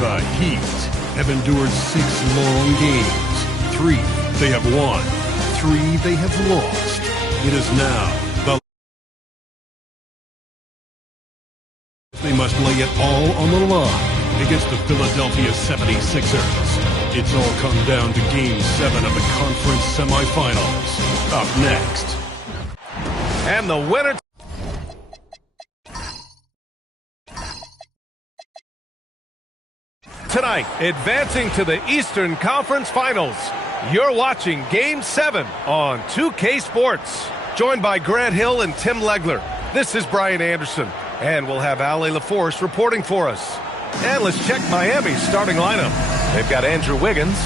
The Heat have endured 6 long games. 3 they have won. 3 they have lost. It is now the... They must lay it all on the line against the Philadelphia 76ers. It's all come down to Game 7 of the conference semifinals. Up next. And the winner... Tonight, advancing to the Eastern Conference Finals. You're watching Game 7 on 2K Sports. Joined by Grant Hill and Tim Legler. This is Brian Anderson. And we'll have Ali LaForce reporting for us. And let's check Miami's starting lineup. They've got Andrew Wiggins,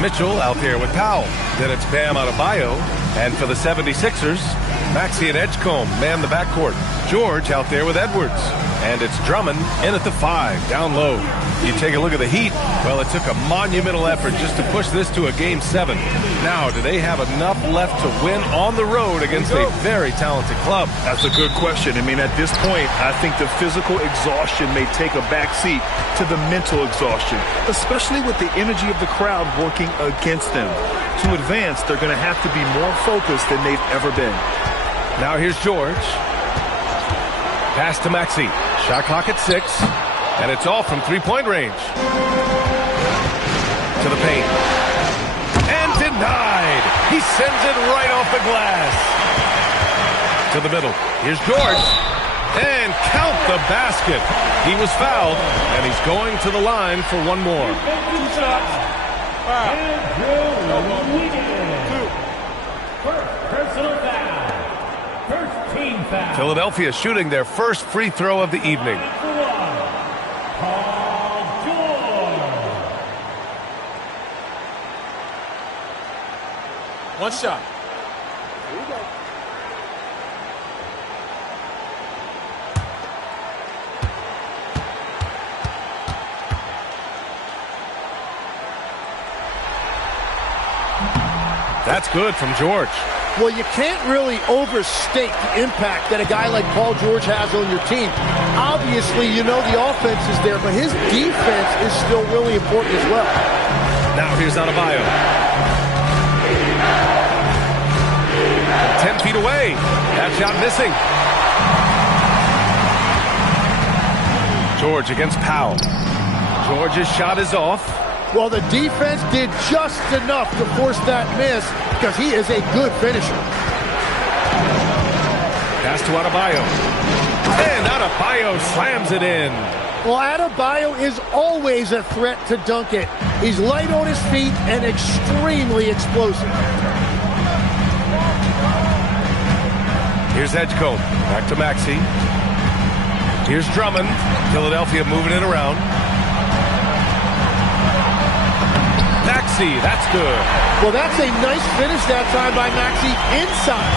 Mitchell out there with Powell. Then it's Bam Adebayo. And for the 76ers, Maxey and Edgecombe man the backcourt. George out there with Edwards. And it's Drummond in at the 5, down low. You take a look at the Heat. Well, it took a monumental effort just to push this to a Game 7. Now, do they have enough left to win on the road against a very talented club? That's a good question. I mean, at this point, I think the physical exhaustion may take a backseat to the mental exhaustion, especially with the energy of the crowd working against them. To advance, they're going to have to be more focused than they've ever been. Now here's George. Pass to Maxey. Shot clock at 6. And it's all from three-point range. To the paint. And denied. He sends it right off the glass. To the middle. Here's George. And count the basket. He was fouled, and he's going to the line for one more. 2 shots. First personal foul. First team foul. Philadelphia shooting their first free throw of the evening. One shot. Here we go. That's good from George. Well, you can't really overstate the impact that a guy like Paul George has on your team. Obviously, you know the offense is there, but his defense is still really important as well. Now here's Adebayo. 10 feet away. That shot missing. George against Powell. George's shot is off. Well, the defense did just enough to force that miss because he is a good finisher. Pass to Adebayo. And Adebayo slams it in. Well, Adebayo is always a threat to dunk it. He's light on his feet and extremely explosive. Here's Edgecombe. Back to Maxey. Here's Drummond. Philadelphia moving it around. Maxey, that's good. Well, that's a nice finish that time by Maxey inside,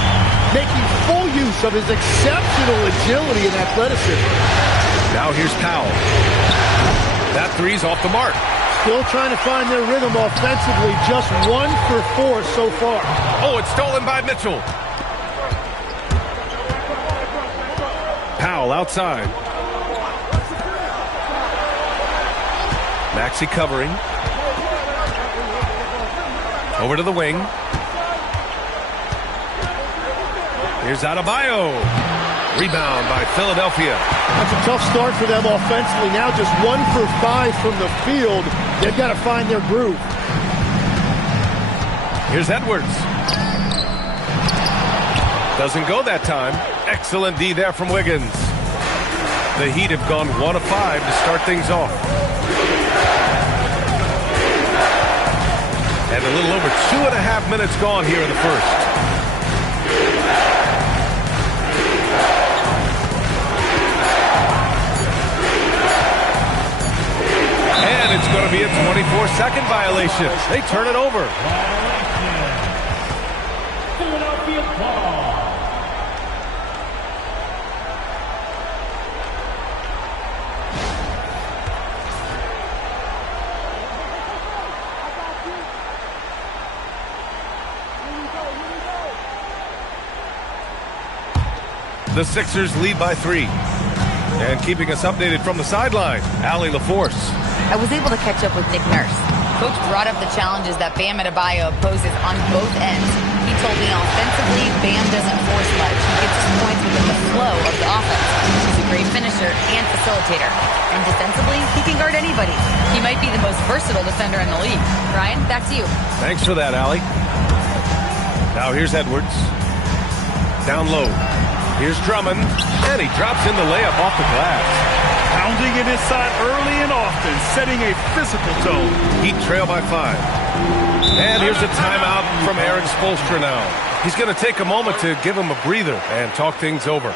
making full use of his exceptional agility and athleticism. Now here's Powell. That three's off the mark. Still trying to find their rhythm offensively, just 1 for 4 so far. Oh, it's stolen by Mitchell. Powell outside. Maxey covering. Over to the wing. Here's Adebayo. Rebound by Philadelphia. That's a tough start for them offensively. Now just 1 for 5 from the field. They've got to find their groove. Here's Edwards. Doesn't go that time. Excellent D there from Wiggins. The Heat have gone 1 of 5 to start things off. And a little over 2.5 minutes gone here in the first. And it's going to be a 24-second violation. They turn it over. Philadelphia ball. The Sixers lead by 3. And keeping us updated from the sideline, Ali LaForce. I was able to catch up with Nick Nurse. Coach brought up the challenges that Bam Adebayo poses on both ends. He told me offensively, Bam doesn't force much. He gets his points within the flow of the offense. He's a great finisher and facilitator. And defensively, he can guard anybody. He might be the most versatile defender in the league. Ryan, back to you. Thanks for that, Allie. Now here's Edwards. Down low. Here's Drummond. And he drops in the layup off the glass. Pounding it inside early and often, setting a physical tone. Heat trail by 5. And here's a timeout from Eric Spoelstra now. He's going to take a moment to give him a breather and talk things over.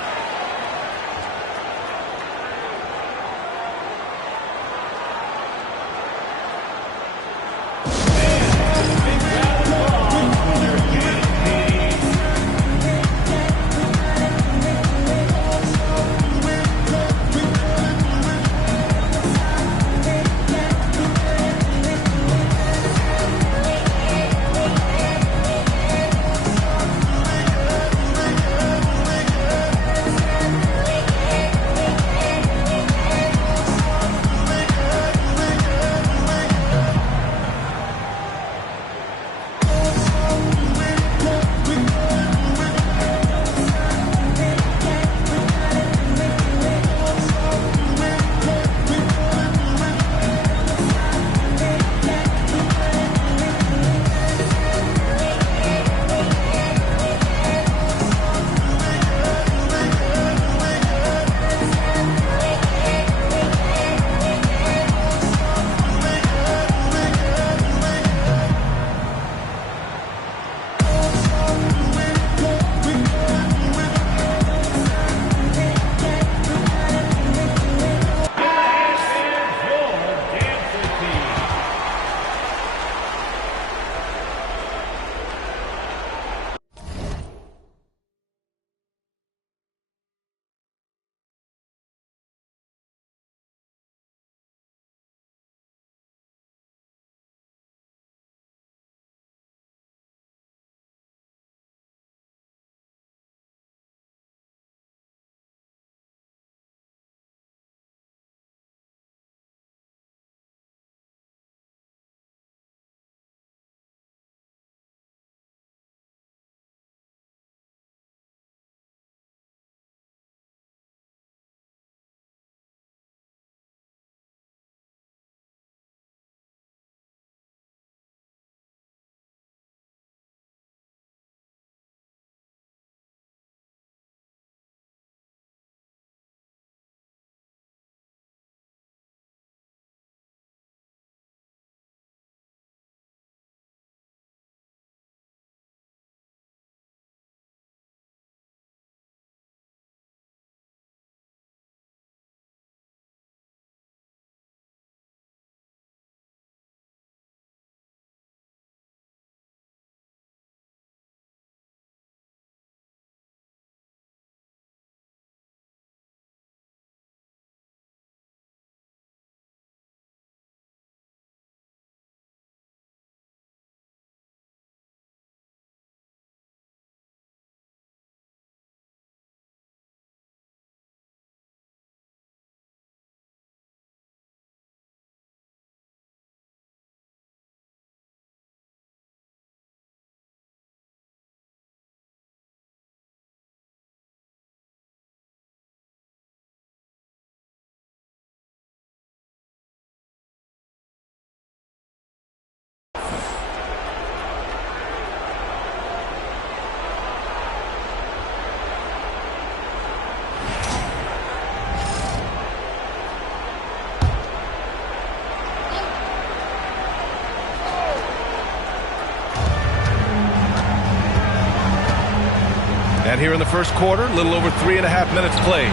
And here in the first quarter, a little over 3.5 minutes played.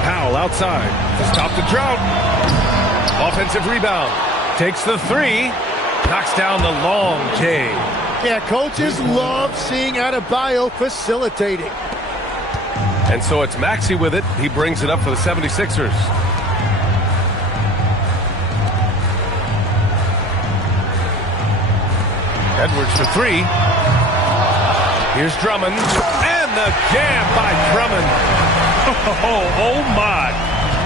Powell outside to stop the drought. Offensive rebound. Takes the three. Knocks down the long J. Yeah, coaches love seeing Adebayo facilitating. And so it's Maxey with it. He brings it up for the 76ers. Edwards for three. Here's Drummond. And the jam by Drummond. Oh my.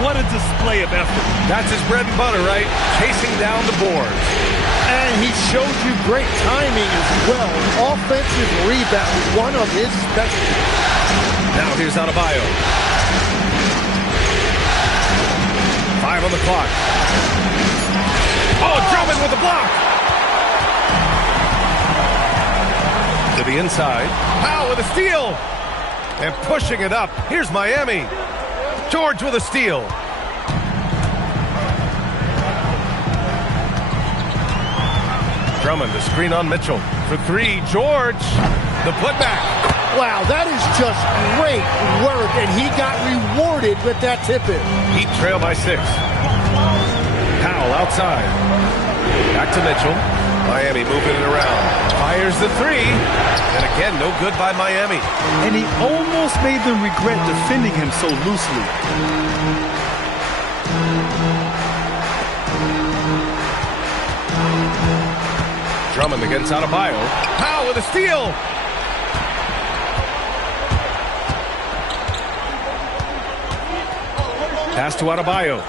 what a display of effort. That's his bread and butter, right? Chasing down the boards. And he showed you great timing as well. Offensive rebound, one of his specialties. Now here's Adebayo. 5 on the clock. Oh, Drummond with the block. To the inside. Powell with a steal. And pushing it up. Here's Miami. George with a steal. Drummond, the screen on Mitchell. For 3, George. The putback. Wow, that is just great work, and he got rewarded with that tip-in. Heat trail by 6. Powell outside. Back to Mitchell. Miami moving it around. Fires the 3. And again, no good by Miami. And he almost made them regret defending him so loosely. Drummond against Adebayo. Powell with a steal. Pass to Adebayo.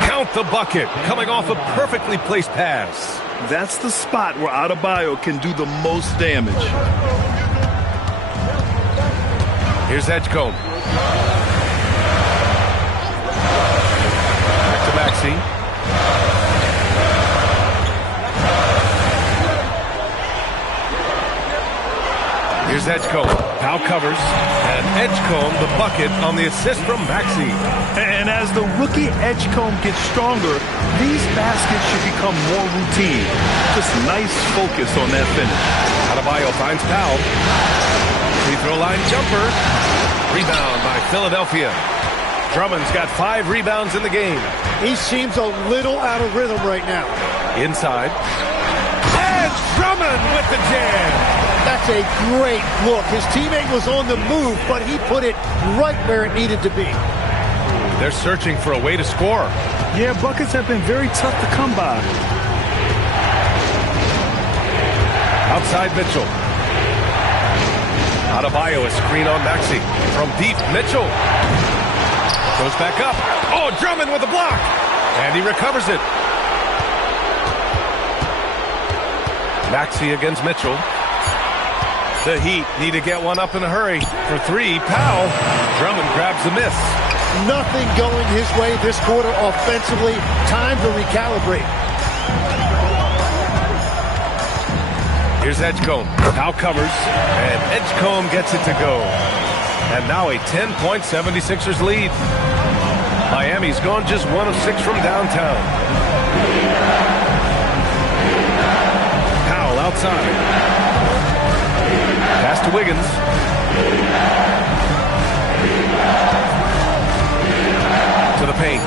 Count the bucket. Coming off a perfectly placed pass. That's the spot where Adebayo can do the most damage. Here's Edgecombe. Back to Maxey. Here's Edgecombe. Powell covers. And Edgecombe, the bucket on the assist from Maxey. And as the rookie Edgecombe gets stronger, these baskets should become more routine. Just nice focus on that finish. Adebayo finds Powell. Free throw line jumper. Rebound by Philadelphia. Drummond's got 5 rebounds in the game. He seems a little out of rhythm right now. Inside. And Drummond with the jam. That's a great look. His teammate was on the move, but he put it right where it needed to be. They're searching for a way to score. Yeah, buckets have been very tough to come by. Outside Mitchell. Adebayo, a screen on Maxey. From deep, Mitchell. Goes back up. Oh, Drummond with the block. And he recovers it. Maxey against Mitchell. The Heat need to get one up in a hurry. For 3, Powell. Drummond grabs the miss. Nothing going his way this quarter offensively. Time to recalibrate. Here's Edgecombe. Powell covers. And Edgecombe gets it to go. And now a 10-point 76ers lead. Miami's gone just 1 of 6 from downtown. Powell outside. Pass to Wiggins. To the paint.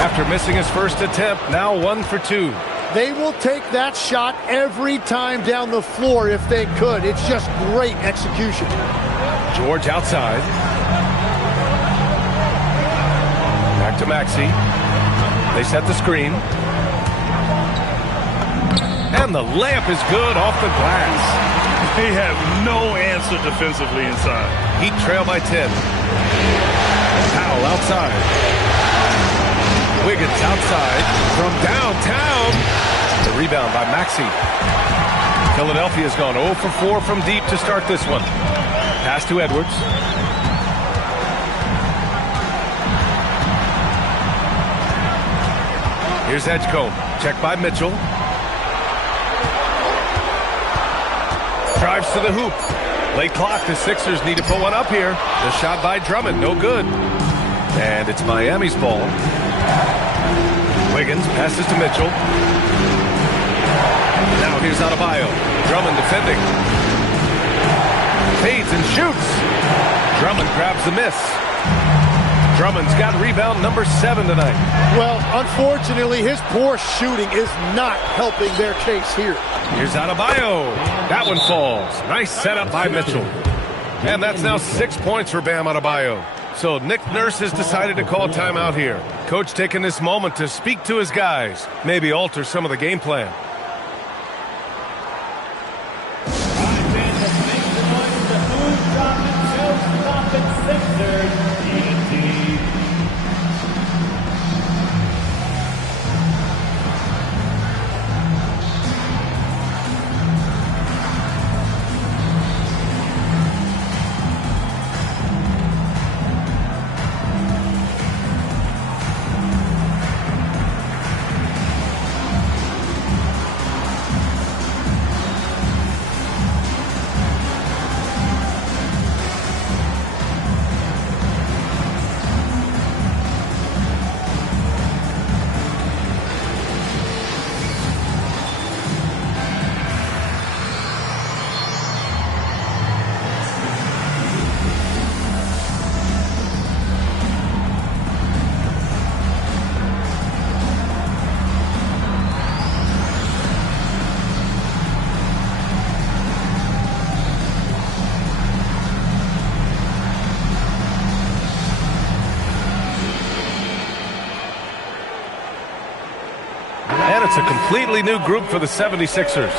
After missing his first attempt, now 1 for 2. They will take that shot every time down the floor if they could. It's just great execution. George outside. Back to Maxey. They set the screen. And the layup is good off the glass. They have no answer defensively inside. Heat trail by 10. Powell outside. Wiggins outside from downtown. The rebound by Maxey. Philadelphia's gone 0 for 4 from deep to start this one. Pass to Edwards. Here's Edgecombe. Checked by Mitchell. Drives to the hoop. Late clock. The Sixers need to put one up here. The shot by Drummond. No good. And it's Miami's ball. Wiggins passes to Mitchell. Now here's Adebayo. Drummond defending. Fades and shoots. Drummond grabs the miss. Drummond's got rebound number 7 tonight. Well, unfortunately, his poor shooting is not helping their case here. Here's Adebayo. That one falls. Nice setup by Mitchell. And that's now 6 points for Bam Adebayo. So Nick Nurse has decided to call timeout here. Coach taking this moment to speak to his guys. Maybe alter some of the game plan. Sixers, And it's a completely new group for the 76ers.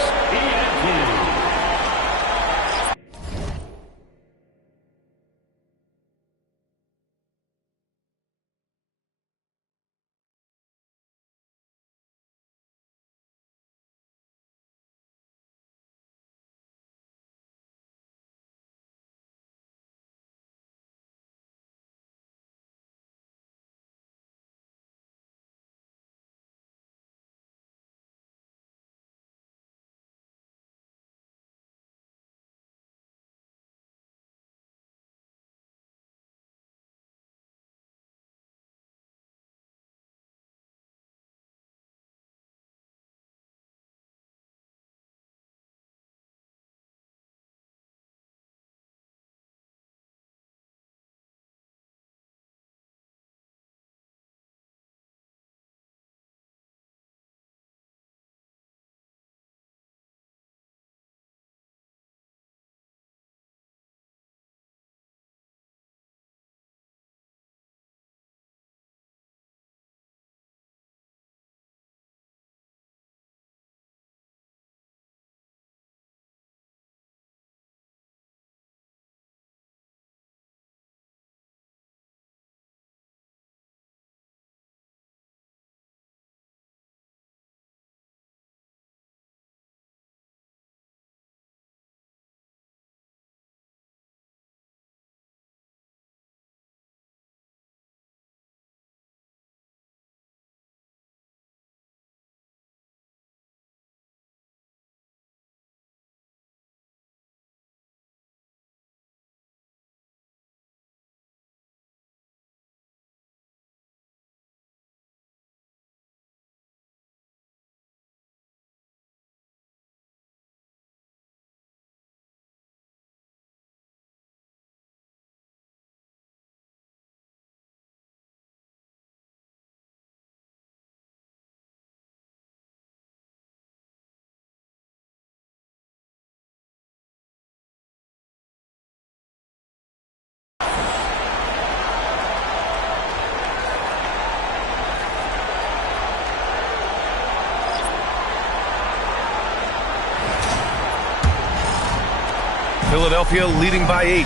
Philadelphia leading by 8.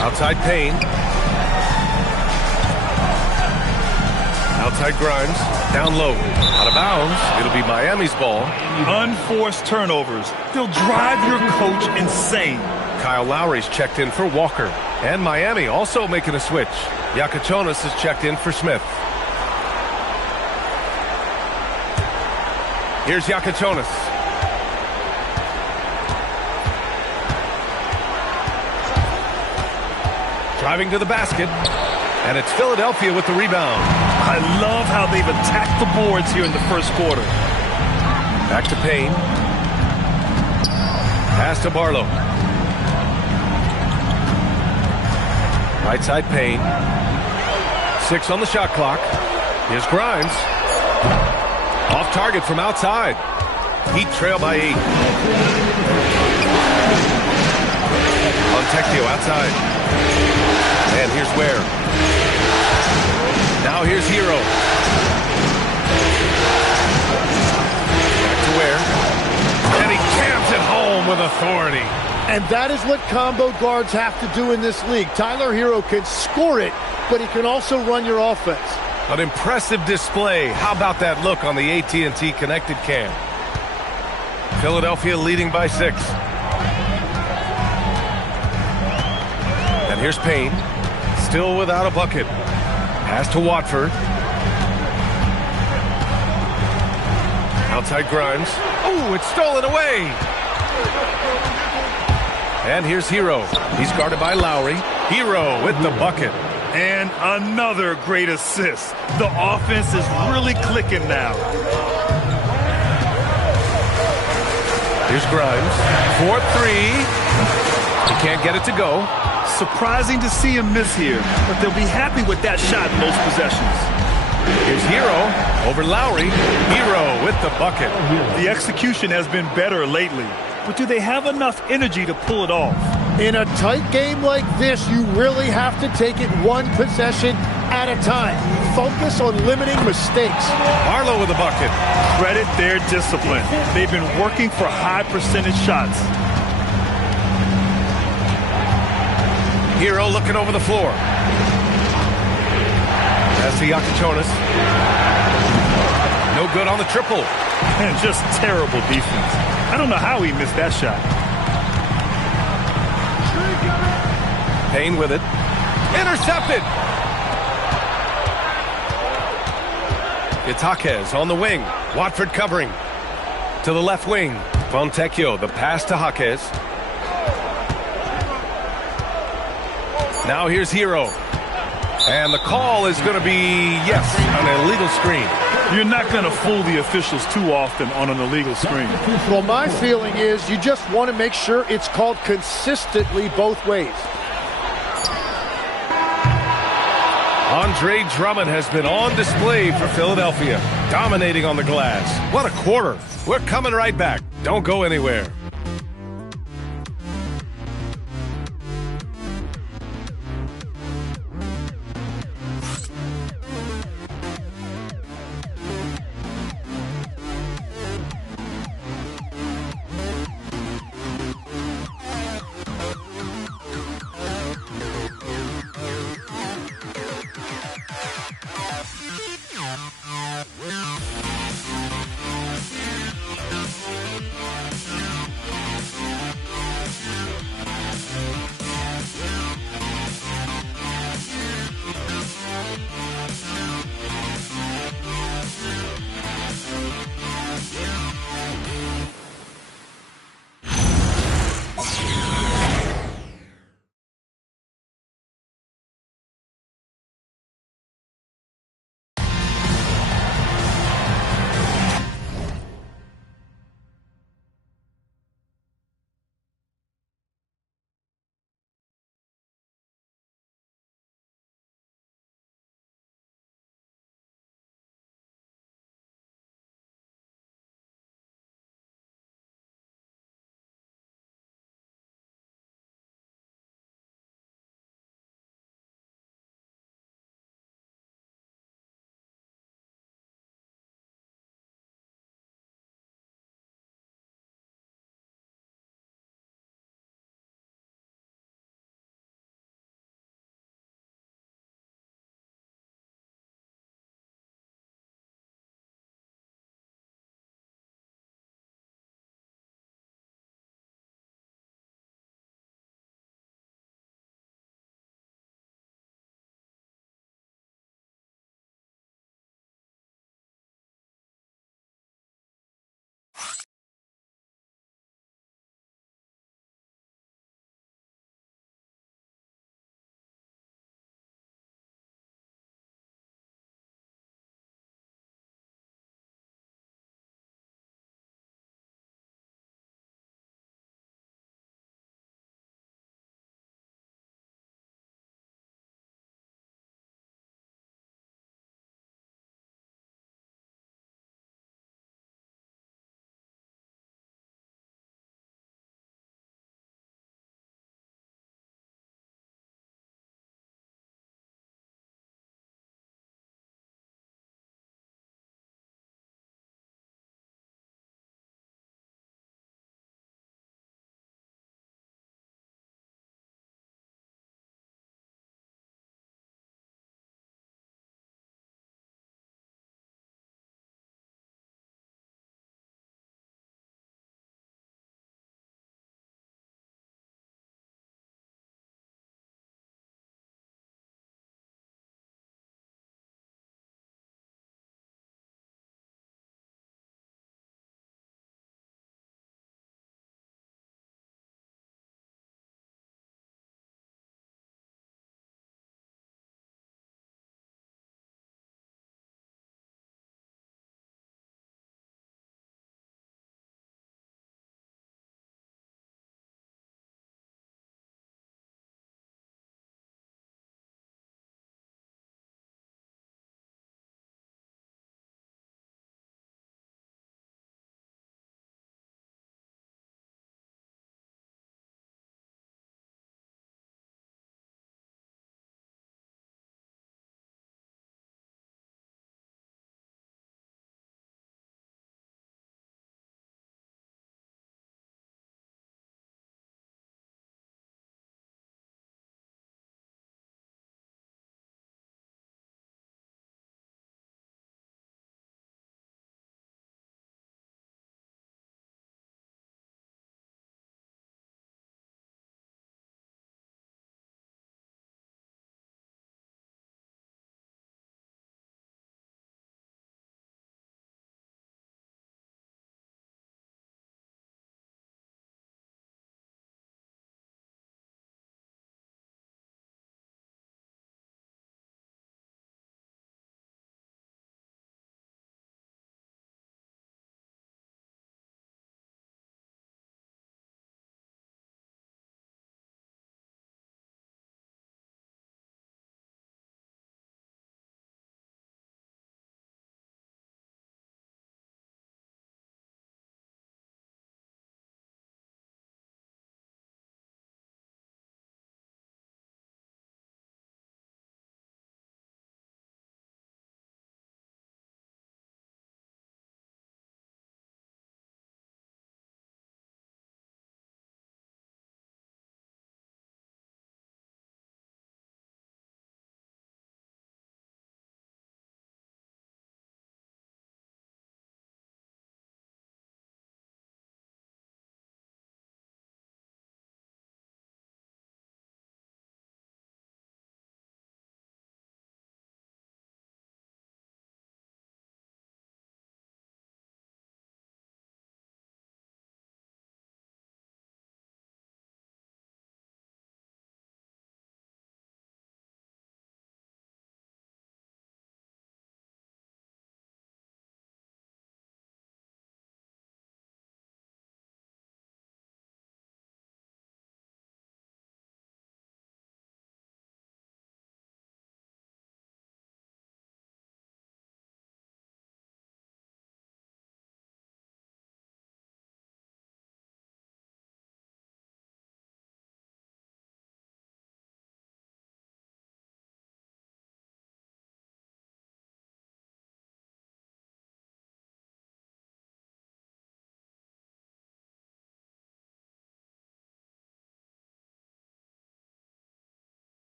Outside Payne. Outside Grimes. Down low. Out of bounds. It'll be Miami's ball. Unforced turnovers. They'll drive your coach insane. Kyle Lowry's checked in for Walker. And Miami also making a switch. Yakachonis is checked in for Smith. Here's Yakachonis. Driving to the basket. And it's Philadelphia with the rebound. I love how they've attacked the boards here in the first quarter. Back to Payne. Pass to Barlow. Right side Payne. 6 on the shot clock. Here's Grimes. Off target from outside. Heat trail by 8. Fontecchio outside. And here's Ware. Now here's Hero. Back to Ware. And he jams it home with authority. And that is what combo guards have to do in this league. Tyler Hero can score it, but he can also run your offense. An impressive display. How about that look on the AT&T connected cam? Philadelphia leading by 6. And here's Payne. Still without a bucket. Pass to Watford. Outside Grimes. Oh, it's stolen away. And here's Hero. He's guarded by Lowry. Hero with the bucket. And another great assist. The offense is really clicking now. Here's Grimes. 4-3. He can't get it to go. Surprising to see him miss here, but they'll be happy with that shot most possessions. Here's Hero over Lowry. Hero with the bucket. The execution has been better lately, but do they have enough energy to pull it off? In a tight game like this, you really have to take it one possession at a time. Focus on limiting mistakes. Barlow with a bucket. Credit their discipline. They've been working for high percentage shots. Hero looking over the floor. That's the Yakachonis. No good on the triple. And just terrible defense. I don't know how he missed that shot. Payne with it. Intercepted. It's Jaquez on the wing. Watford covering. To the left wing. Fontecchio, the pass to Jaquez. Now here's Hero. And the call is going to be, yes, an illegal screen. You're not going to fool the officials too often on an illegal screen. Well, my feeling is you just want to make sure it's called consistently both ways. Andre Drummond has been on display for Philadelphia, dominating on the glass. What a quarter. We're coming right back. Don't go anywhere.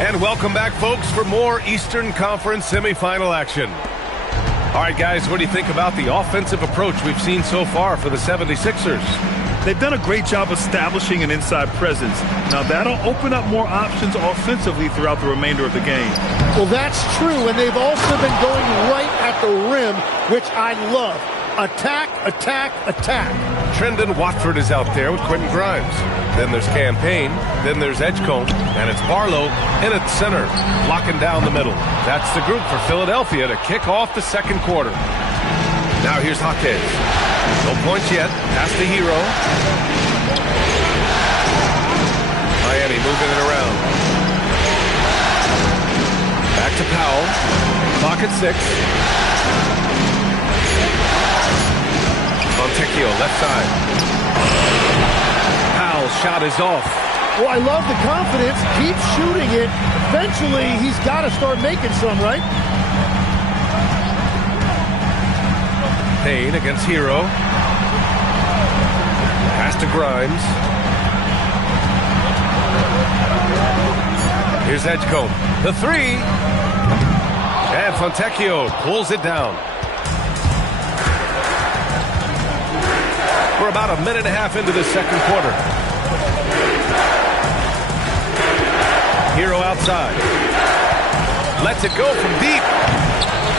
And welcome back, folks, for more Eastern Conference semifinal action. All right, guys, what do you think about the offensive approach we've seen so far for the 76ers? They've done a great job establishing an inside presence. Now, that'll open up more options offensively throughout the remainder of the game. Well, that's true, and they've also been going right at the rim, which I love. Attack, attack, attack. Trendon Watford is out there with Quentin Grimes. Then there's Campaign. Then there's Edgecombe. And it's Barlow in at center, locking down the middle. That's the group for Philadelphia to kick off the second quarter. Now here's Jaquez. No points yet. Pass to Hero. Miami moving it around. Back to Powell. Clock at 6. Fontecchio, left side. Powell's shot is off. Well, I love the confidence. Keep shooting it. Eventually, he's got to start making some, right? Payne against Hero. Pass to Grimes. Here's Edgecombe. The 3. And Fontecchio pulls it down. We're about a minute and a half into the second quarter. Hero outside. Lets it go from deep.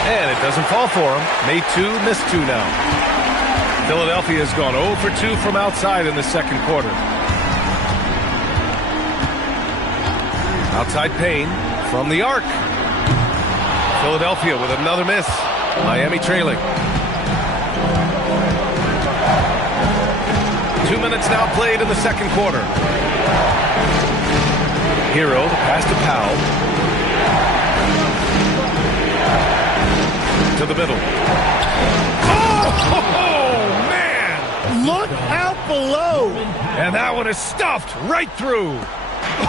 And it doesn't fall for him. Made 2, missed 2 now. Philadelphia has gone 0 for 2 from outside in the second quarter. Outside Payne from the arc. Philadelphia with another miss. Miami trailing. 2 minutes now played in the second quarter. Hero, the pass to Powell. To the middle. Oh, man! Look out below! And that one is stuffed right through.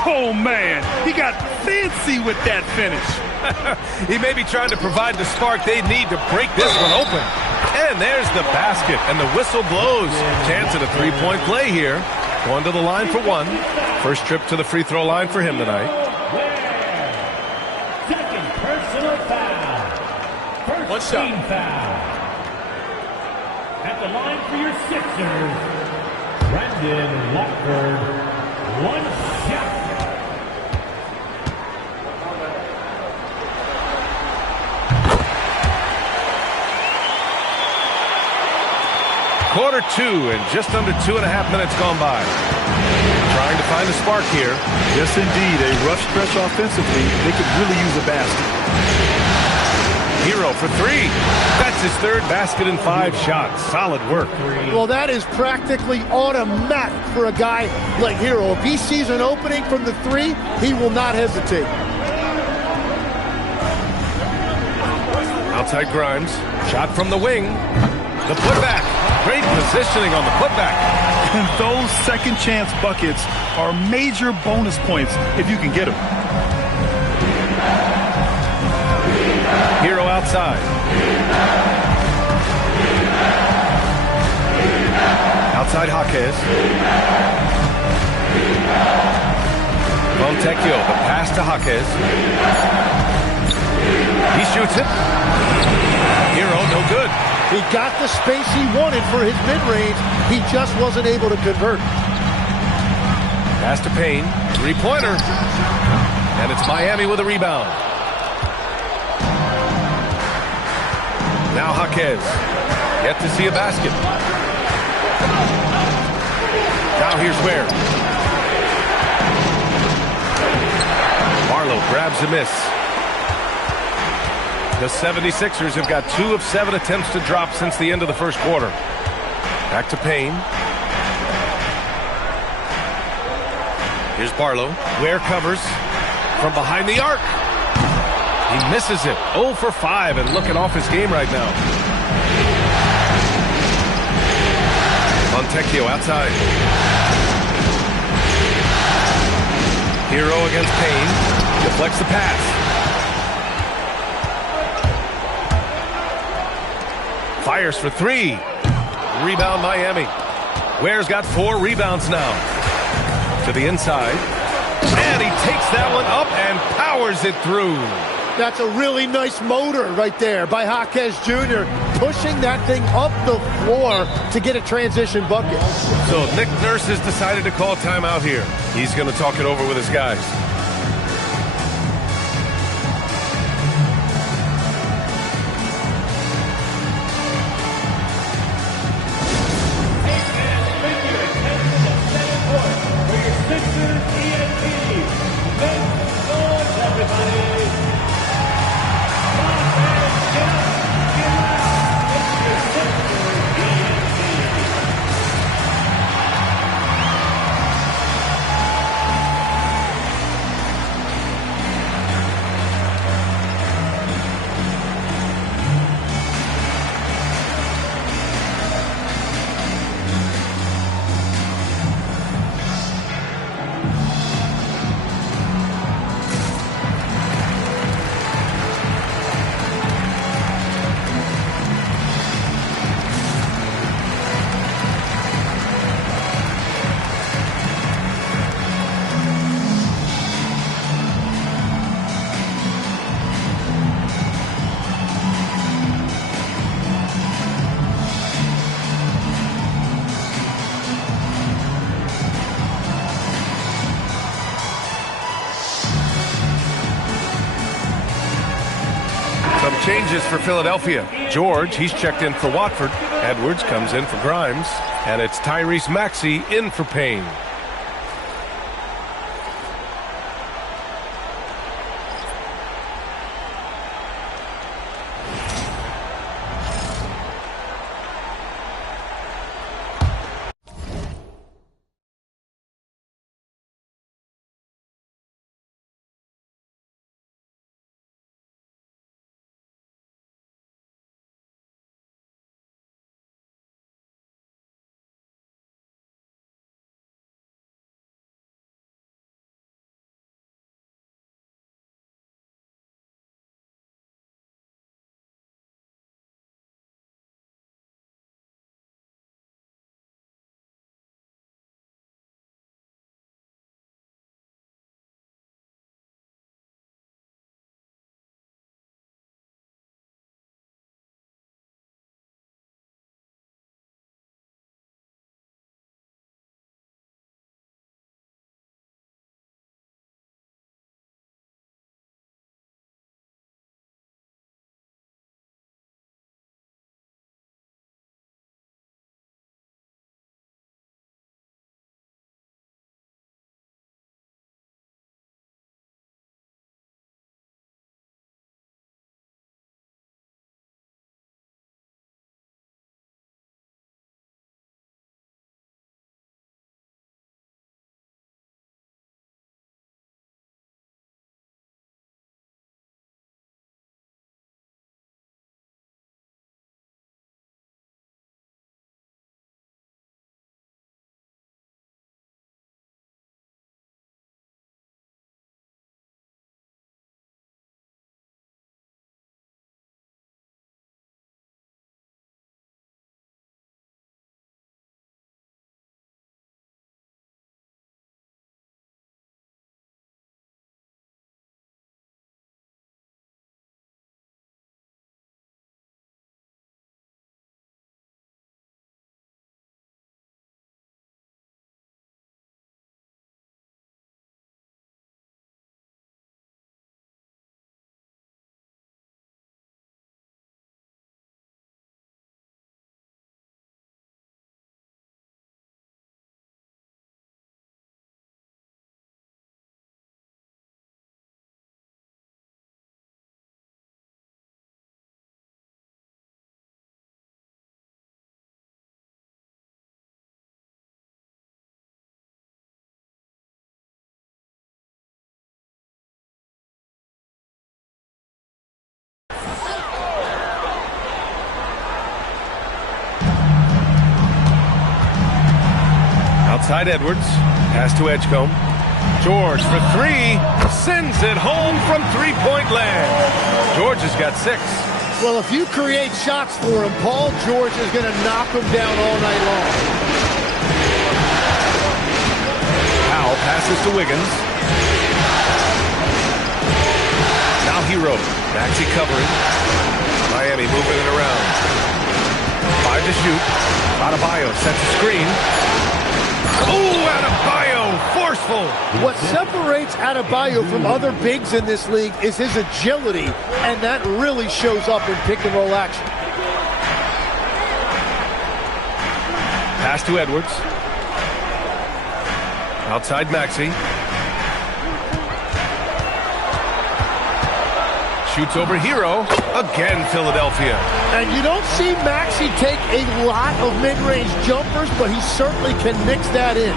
Oh, man, he got fancy with that finish. He may be trying to provide the spark they need to break this one open. And there's the basket, and the whistle blows. Chance at a three-point play here. Going to the line for 1. First trip to the free throw line for him tonight. Second personal foul. First team foul. At the line for your Sixers, Trendon Watford. 1 shot. Quarter 2 and just under 2.5 minutes gone by. Trying to find a spark here. Yes, indeed. A rough stretch offensively. They could really use a basket. Hero for 3. That's his 3rd basket in 5 shots. Solid work. Well, that is practically automatic for a guy like Hero. If he sees an opening from the 3, he will not hesitate. Outside Grimes. Shot from the wing. The putback. Great positioning on the putback. And those second chance buckets are major bonus points if you can get them. Hero outside. Outside Jaquez. Fontecchio, the pass to Jaquez. He shoots it. Hero, no good. He got the space he wanted for his mid-range. He just wasn't able to convert. Pass to Payne. Three-pointer. And it's Miami with a rebound. Now Jaquez. Yet to see a basket. Now here's Ware. Barlow grabs a miss. The 76ers have got 2 of 7 attempts to drop since the end of the first quarter. Back to Payne. Here's Barlow. Ware covers from behind the arc. He misses it. 0 for 5 and looking off his game right now. Fontecchio outside. Hero against Payne. Deflects the pass. Fires for 3. Rebound Miami. Ware's got 4 rebounds now. To the inside. And he takes that one up and powers it through. That's a really nice motor right there by Jaquez Jr., pushing that thing up the floor to get a transition bucket. So Nick Nurse has decided to call timeout here. He's going to talk it over with his guys. Some changes for Philadelphia. George, he's checked in for Watford. Edwards comes in for Grimes. And it's Tyrese Maxey in for Payne. Outside Edwards, pass to Edgecombe. George for three, sends it home from three-point land. George has got 6. Well, if you create shots for him, Paul George is going to knock him down all night long. Powell passes to Wiggins. Hero. Maxey covering. Miami moving it around. 5 to shoot. Adebayo sets a screen. Oh, Adebayo, forceful. What separates Adebayo from other bigs in this league is his agility, and that really shows up in pick-and-roll action. Pass to Edwards. Outside Maxey. Shoots over Hero. Again, Philadelphia. And you don't see Maxey take a lot of mid-range jumpers, but he certainly can mix that in.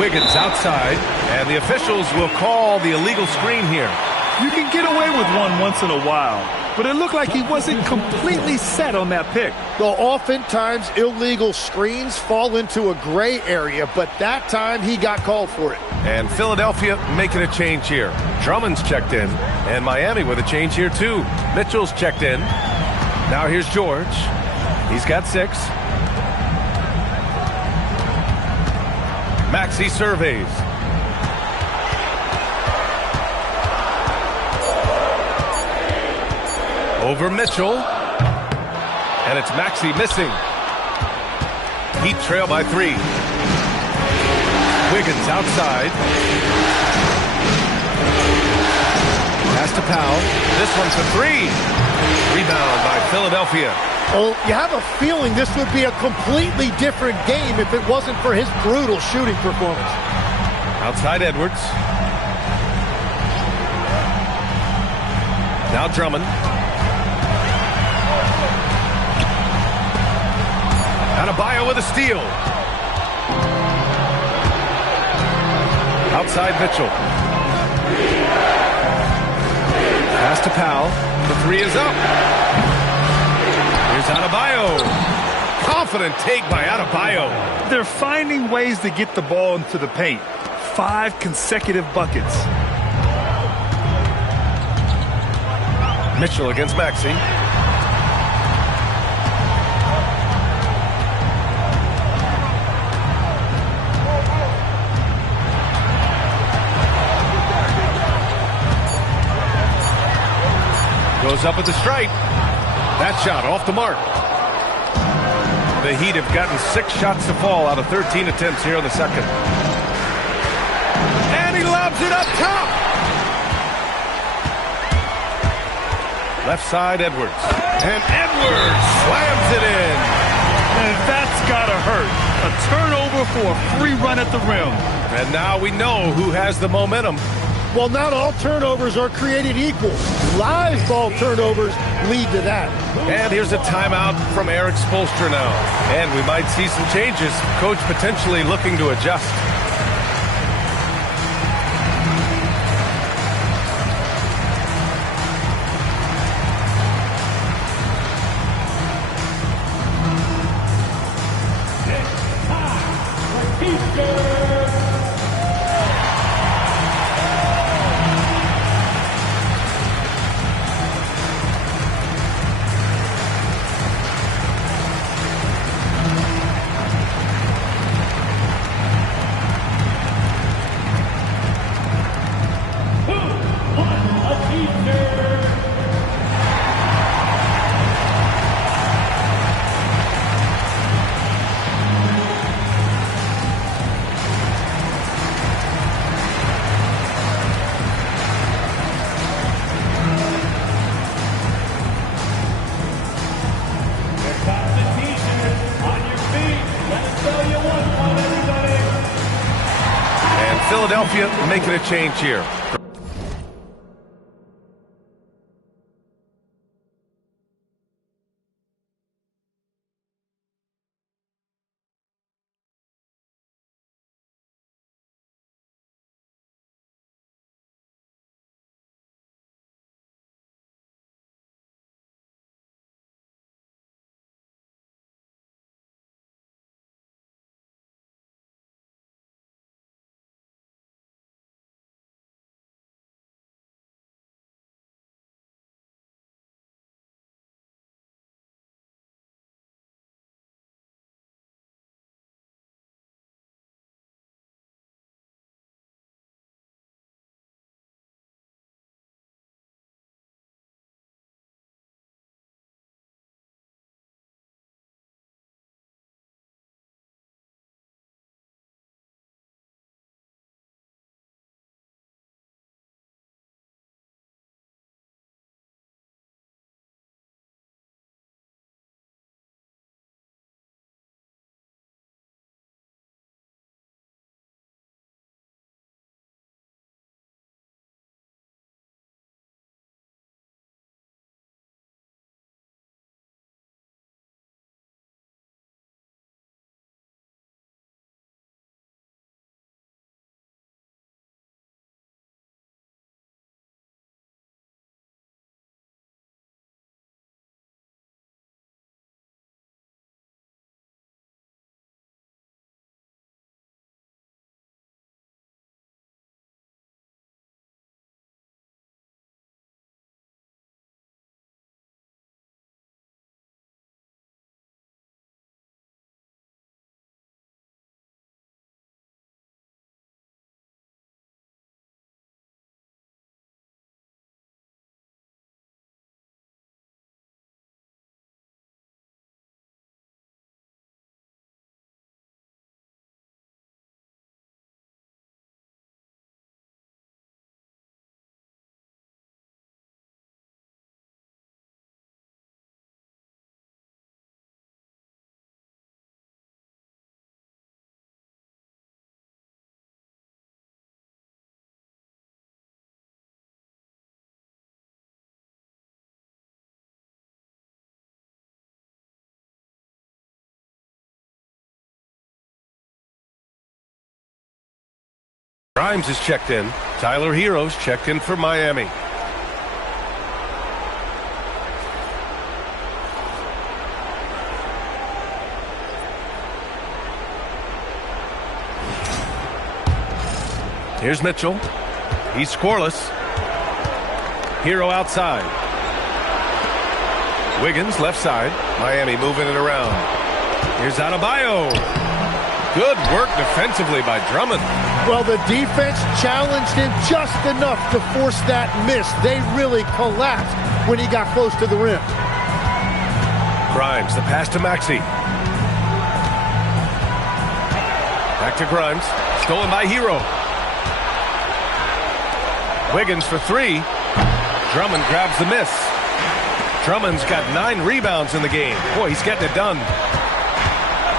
Wiggins outside, and the officials will call the illegal screen here. You can get away with one once in a while, but it looked like he wasn't completely set on that pick. Well, oftentimes illegal screens fall into a gray area, but that time he got called for it. And Philadelphia making a change here. Drummond's checked in, and Miami with a change here too. Mitchell's checked in. Now here's George. He's got 6. Maxey surveys. Over Mitchell. And it's Maxey missing. Heat trail by 3. Wiggins outside. Pass to Powell. This one's a 3. Rebound by Philadelphia. Oh, you have a feeling this would be a completely different game if it wasn't for his brutal shooting performance. Outside Edwards. Now Drummond. Adebayo with a steal. Outside Mitchell. Pass to Powell. The 3 is up. Here's Adebayo. Confident take by Adebayo. They're finding ways to get the ball into the paint. 5 consecutive buckets. Mitchell against Maxey. Goes up at the stripe. That shot off the mark. The Heat have gotten 6 shots to fall out of 13 attempts here in the second. And he lobs it up top. Left side, Edwards. And Edwards slams it in. And that's gotta hurt. A turnover for a free run at the rim. And now we know who has the momentum. Well, not all turnovers are created equal. Live ball turnovers lead to that. And here's a timeout from Eric Spoelstra now. And we might see some changes. Coach potentially looking to adjust. Philadelphia making a change here. Grimes is checked in. Tyler Hero's checked in for Miami. Here's Mitchell. He's scoreless. Hero outside. Wiggins left side. Miami moving it around. Here's Adebayo. Good work defensively by Drummond. Well, the defense challenged him just enough to force that miss. They really collapsed when he got close to the rim. Grimes, the pass to Maxey. Back to Grimes. Stolen by Hero. Wiggins for three. Drummond grabs the miss. Drummond's got 9 rebounds in the game. Boy, he's getting it done.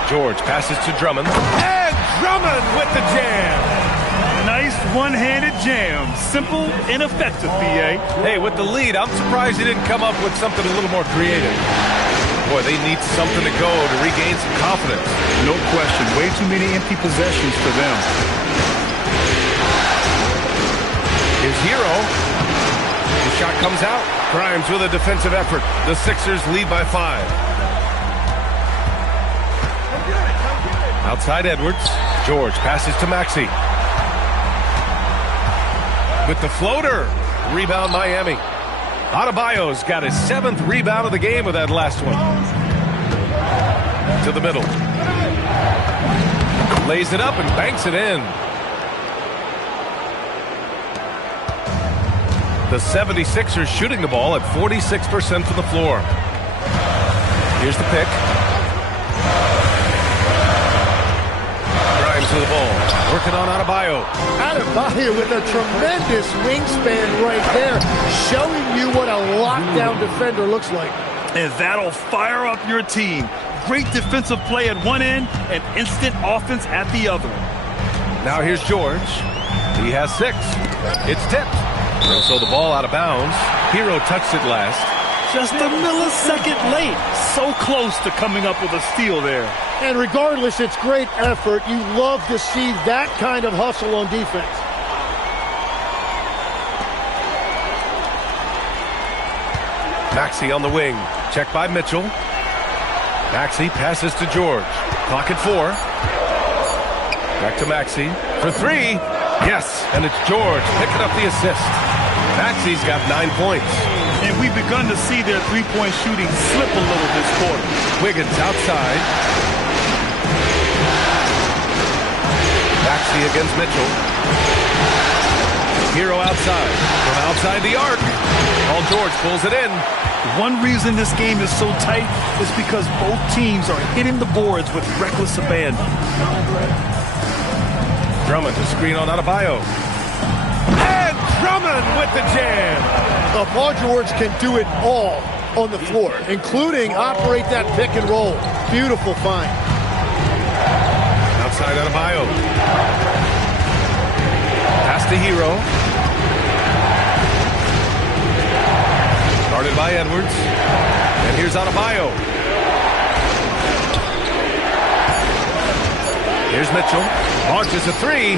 George passes to Drummond. And Drummond with the jam. Nice one-handed jam. Simple and effective, B.A. Hey, with the lead, I'm surprised he didn't come up with something a little more creative. Boy, they need something to go to regain some confidence. No question. Way too many empty possessions for them. Here's Hero. The shot comes out. Grimes with a defensive effort. The Sixers lead by 5. Outside Edwards. George passes to Maxey. With the floater. Rebound Miami. Adebayo's got his 7th rebound of the game with that last one. To the middle. Lays it up and banks it in. The 76ers shooting the ball at 46% from the floor. Here's the pick. Grimes with the ball. Working on Adebayo. Adebayo with a tremendous wingspan right there, showing you what a lockdown defender looks like. And that'll fire up your team. Great defensive play at one end and instant offense at the other. Now here's George. He has 6. It's tipped. So the ball out of bounds. Hero touched it last. Just a millisecond late. So close to coming up with a steal there. And regardless, it's great effort. You love to see that kind of hustle on defense. Maxey on the wing. Checked by Mitchell. Maxey passes to George. Clock at 4. Back to Maxey for 3. Yes, and it's George picking up the assist. Maxey's got 9 points. And we've begun to see their three-point shooting slip a little this quarter. Wiggins outside. Maxey against Mitchell. Hero outside. From outside the arc. Paul George pulls it in. One reason this game is so tight is because both teams are hitting the boards with reckless abandon. Drummond to screen on Adebayo. And Drummond with the jam. Paul George can do it all on the floor, including operate that pick and roll. Beautiful find. Outside Adebayo. Pass to Hero. Guarded by Edwards. And here's Adebayo. Here's Mitchell. Launches a 3.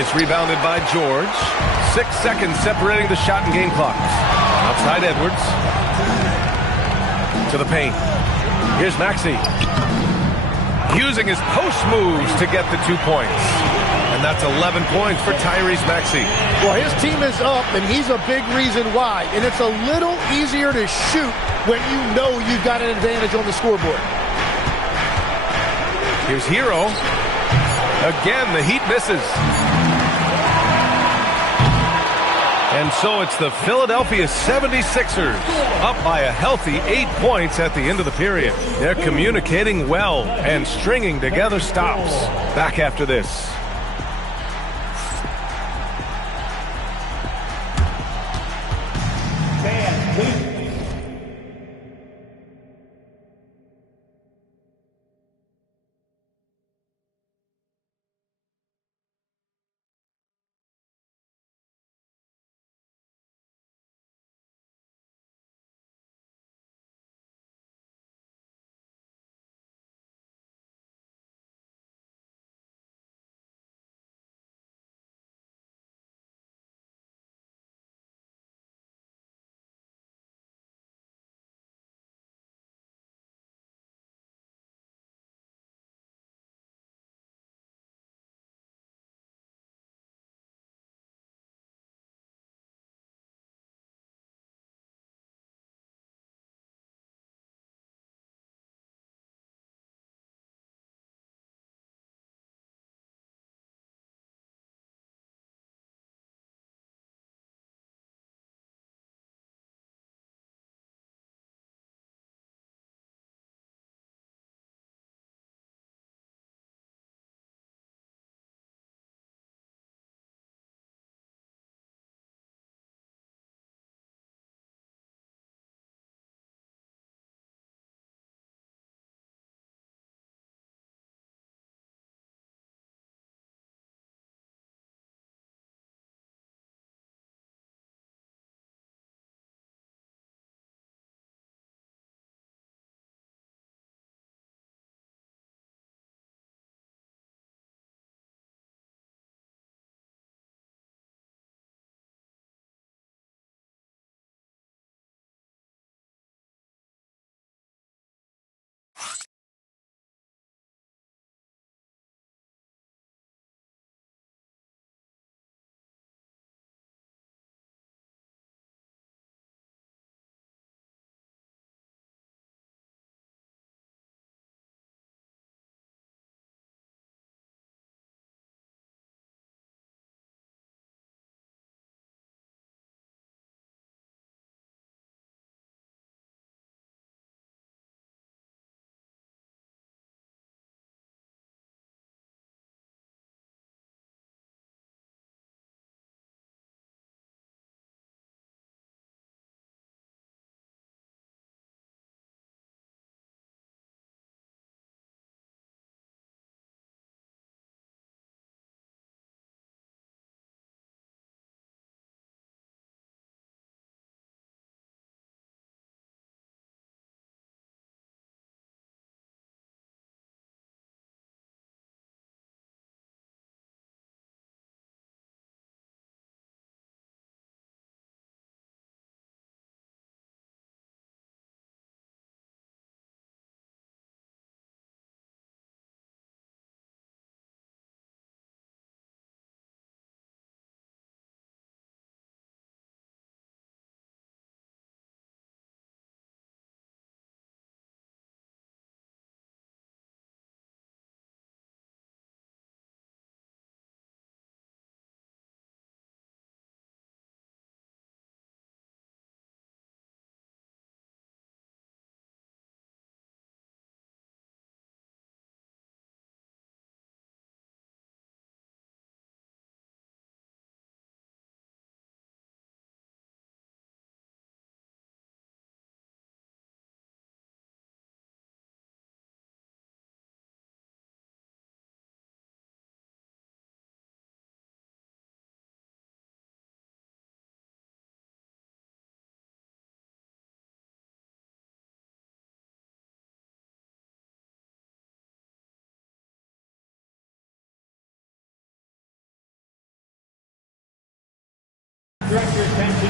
It's rebounded by George. 6 seconds separating the shot and game clocks. Outside Edwards. To the paint. Here's Maxey. Using his post moves to get the 2 points. And that's 11 points for Tyrese Maxey. Well, his team is up, and he's a big reason why. And it's a little easier to shoot when you know you've got an advantage on the scoreboard. Here's Hero. Again, the Heat misses. And so it's the Philadelphia 76ers up by a healthy 8 points at the end of the period. They're communicating well and stringing together stops. Back after this.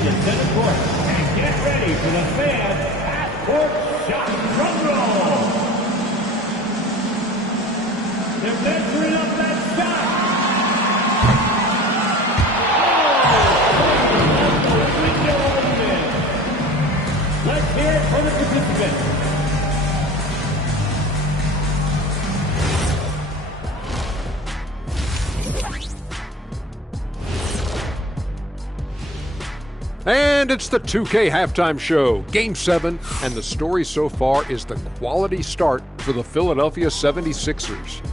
to center court. And get ready for the fan half-court shot. Drum roll. They're measuring up that shot. Let's hear it for the participants. And it's the 2K halftime show, Game 7, and the story so far is the quality start for the Philadelphia 76ers.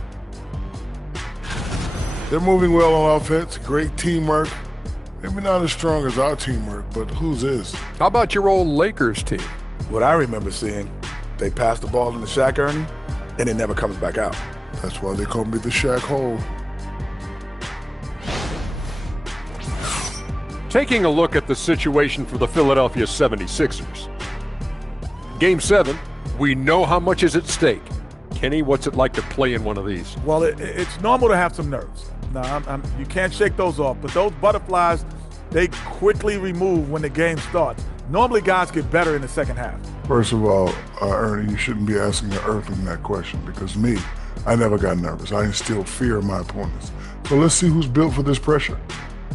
They're moving well on offense, great teamwork. Maybe not as strong as our teamwork, but whose is? How about your old Lakers team? What I remember seeing, they pass the ball into Shaq Ernie, and it never comes back out. That's why they call me the Shaq Hole. Taking a look at the situation for the Philadelphia 76ers. Game 7, we know how much is at stake. Kenny, what's it like to play in one of these? Well, it's normal to have some nerves. Now, you can't shake those off, but those butterflies, they quickly remove when the game starts. Normally, guys get better in the second half. First of all, Ernie, you shouldn't be asking an Earthling that question because me, I never got nervous. I instill fear in my opponents. So let's see who's built for this pressure.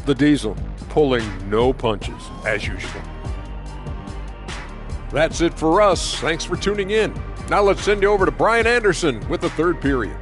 The Diesel, pulling no punches, as usual. That's it for us. Thanks for tuning in. Now let's send you over to Brian Anderson with the third period.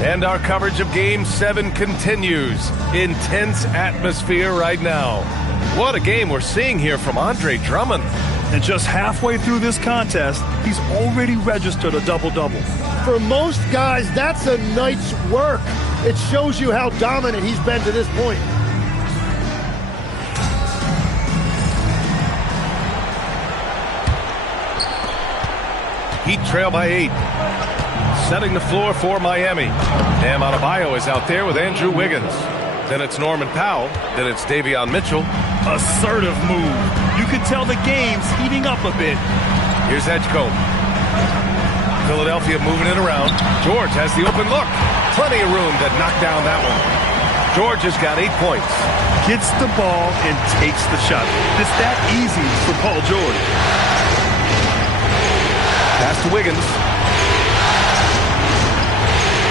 And our coverage of Game 7 continues. Intense atmosphere right now. What a game we're seeing here from Andre Drummond. And just halfway through this contest, he's already registered a double-double. For most guys, that's a night's work. It shows you how dominant he's been to this point. Heat trail by 8. Setting the floor for Miami. Bam Adebayo is out there with Andrew Wiggins. Then it's Norman Powell. Then it's Davion Mitchell. Assertive move. You can tell the game's heating up a bit. Here's Edgecombe. Philadelphia moving it around. George has the open look. Plenty of room to knock down that one. George has got 8 points. Gets the ball and takes the shot. It's that easy for Paul George. Pass to Wiggins.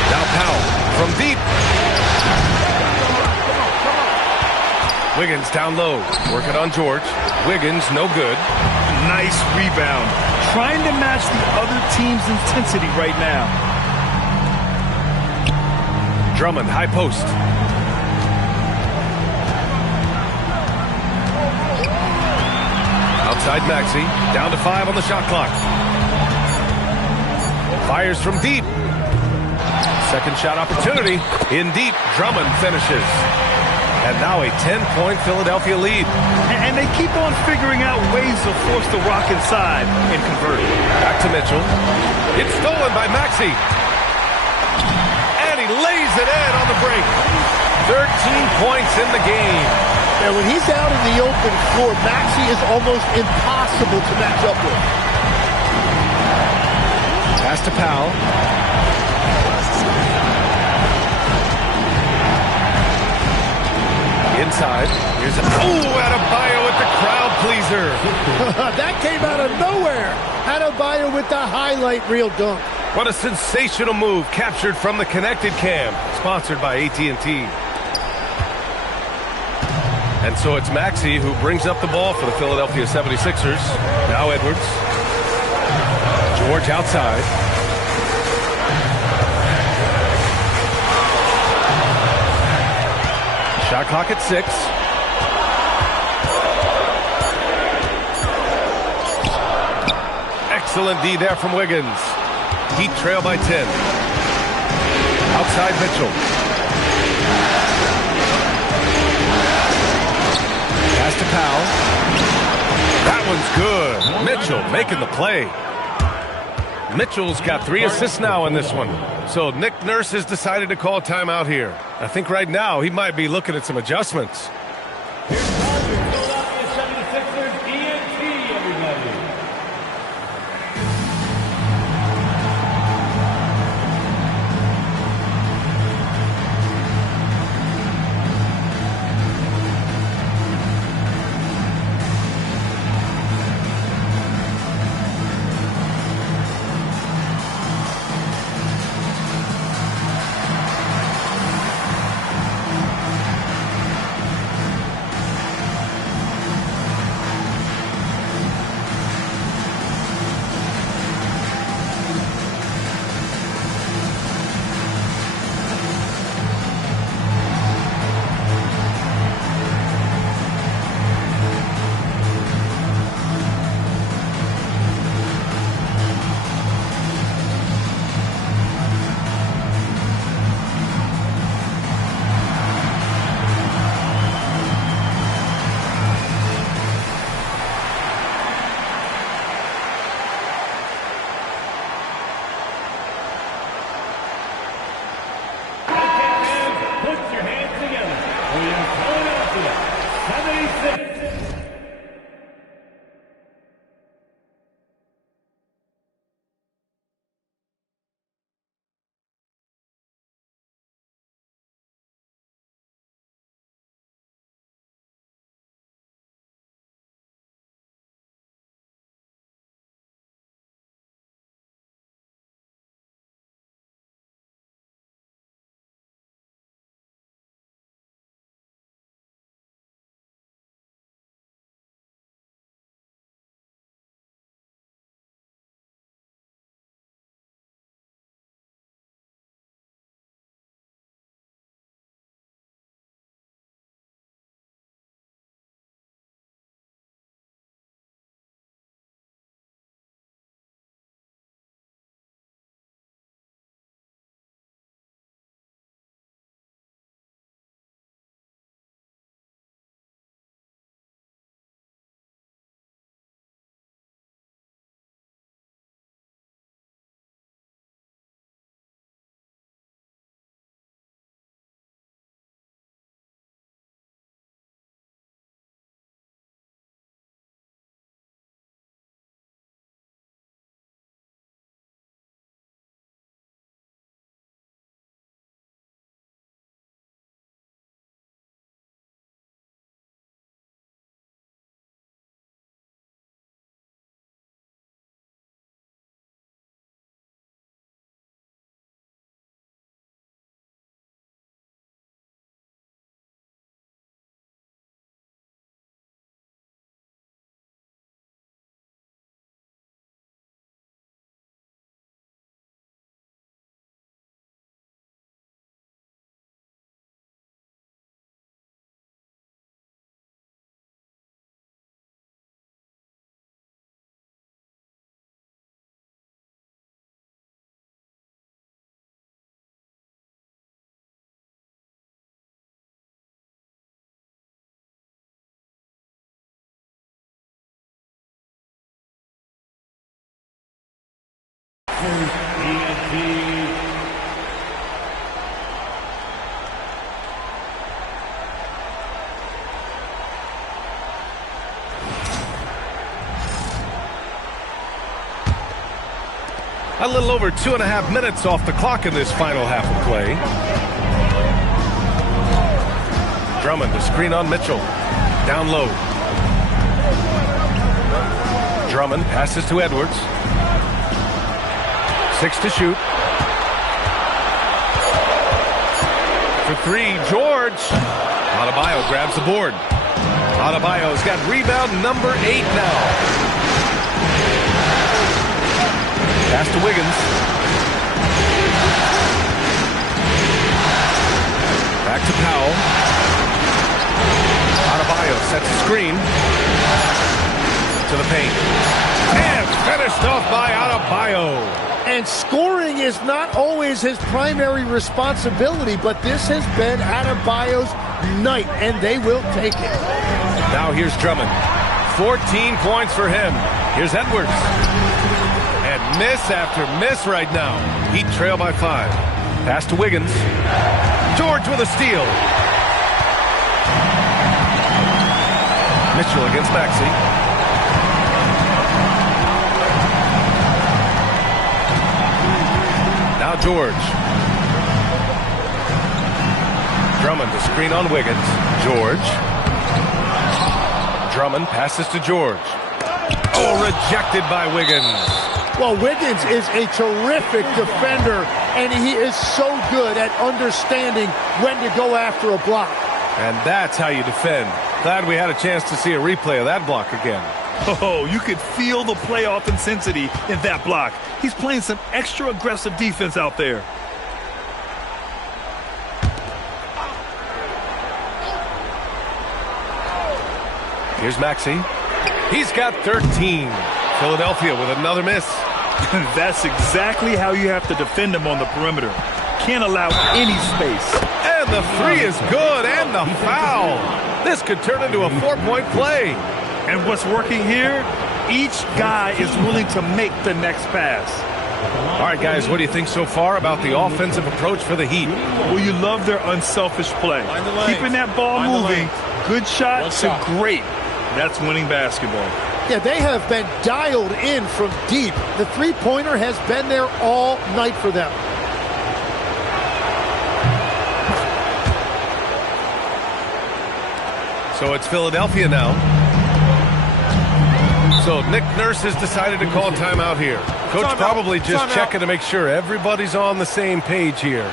Now Powell from deep. Wiggins down low. Working on George. Wiggins no good. Nice rebound. Trying to match the other team's intensity right now. Drummond high post. Outside Maxey. Down to 5 on the shot clock. Fires from deep. Second shot opportunity. In deep, Drummond finishes. And now a 10-point Philadelphia lead. And they keep on figuring out ways to force the Rock inside and convert it. Back to Mitchell. It's stolen by Maxey. And he lays it in on the break. 13 points in the game. And when he's out in the open floor, Maxey is almost impossible to match up with. Pass to Powell. Inside. Here's Adebayo with the crowd pleaser. That came out of nowhere. Adebayo with the highlight reel dunk. What a sensational move captured from the connected cam. Sponsored by AT&T. And so it's Maxey who brings up the ball for the Philadelphia 76ers. Now Edwards. George outside. Shot clock at 6. Excellent D there from Wiggins. Heat trail by 10. Outside Mitchell. Pass to Powell. That one's good. Mitchell making the play. Mitchell's got 3 assists now in this one. So Nick Nurse has decided to call timeout here. I think right now he might be looking at some adjustments. Here's Philadelphia 76ers ENT, everybody. Masters ENT. A little over 2.5 minutes off the clock in this final half of play. Drummond to screen on Mitchell. Down low. Drummond passes to Edwards. 6 to shoot. For 3, George. Adebayo grabs the board. Adebayo's got rebound number 8 now. Pass to Wiggins. Back to Powell. Adebayo sets the screen. To the paint. And finished off by Adebayo. And scoring is not always his primary responsibility, but this has been Adebayo's night, and they will take it. Now here's Drummond. 14 points for him. Here's Edwards. And miss after miss right now. Heat trail by 5. Pass to Wiggins. George with a steal. Mitchell against Maxey. Now George. Drummond to screen on Wiggins. George. Drummond passes to George. Oh, rejected by Wiggins. Well, Wiggins is a terrific defender, and he is so good at understanding when to go after a block. And that's how you defend. Glad we had a chance to see a replay of that block again. Oh, you could feel the playoff intensity in that block. He's playing some extra aggressive defense out there. Here's Maxey. He's got 13. Philadelphia with another miss. That's exactly how you have to defend him on the perimeter. Can't allow any space. And the 3 is good, and the foul. This could turn into a 4-point play. And what's working here? Each guy is willing to make the next pass. All right, guys, what do you think so far about the offensive approach for the Heat? Well, you love their unselfish play. Keeping that ball moving, good shot to great. That's winning basketball. Yeah, they have been dialed in from deep. The three-pointer has been there all night for them. So it's Philadelphia now. So Nick Nurse has decided to call timeout here. Coach probably just checking to make sure everybody's on the same page here.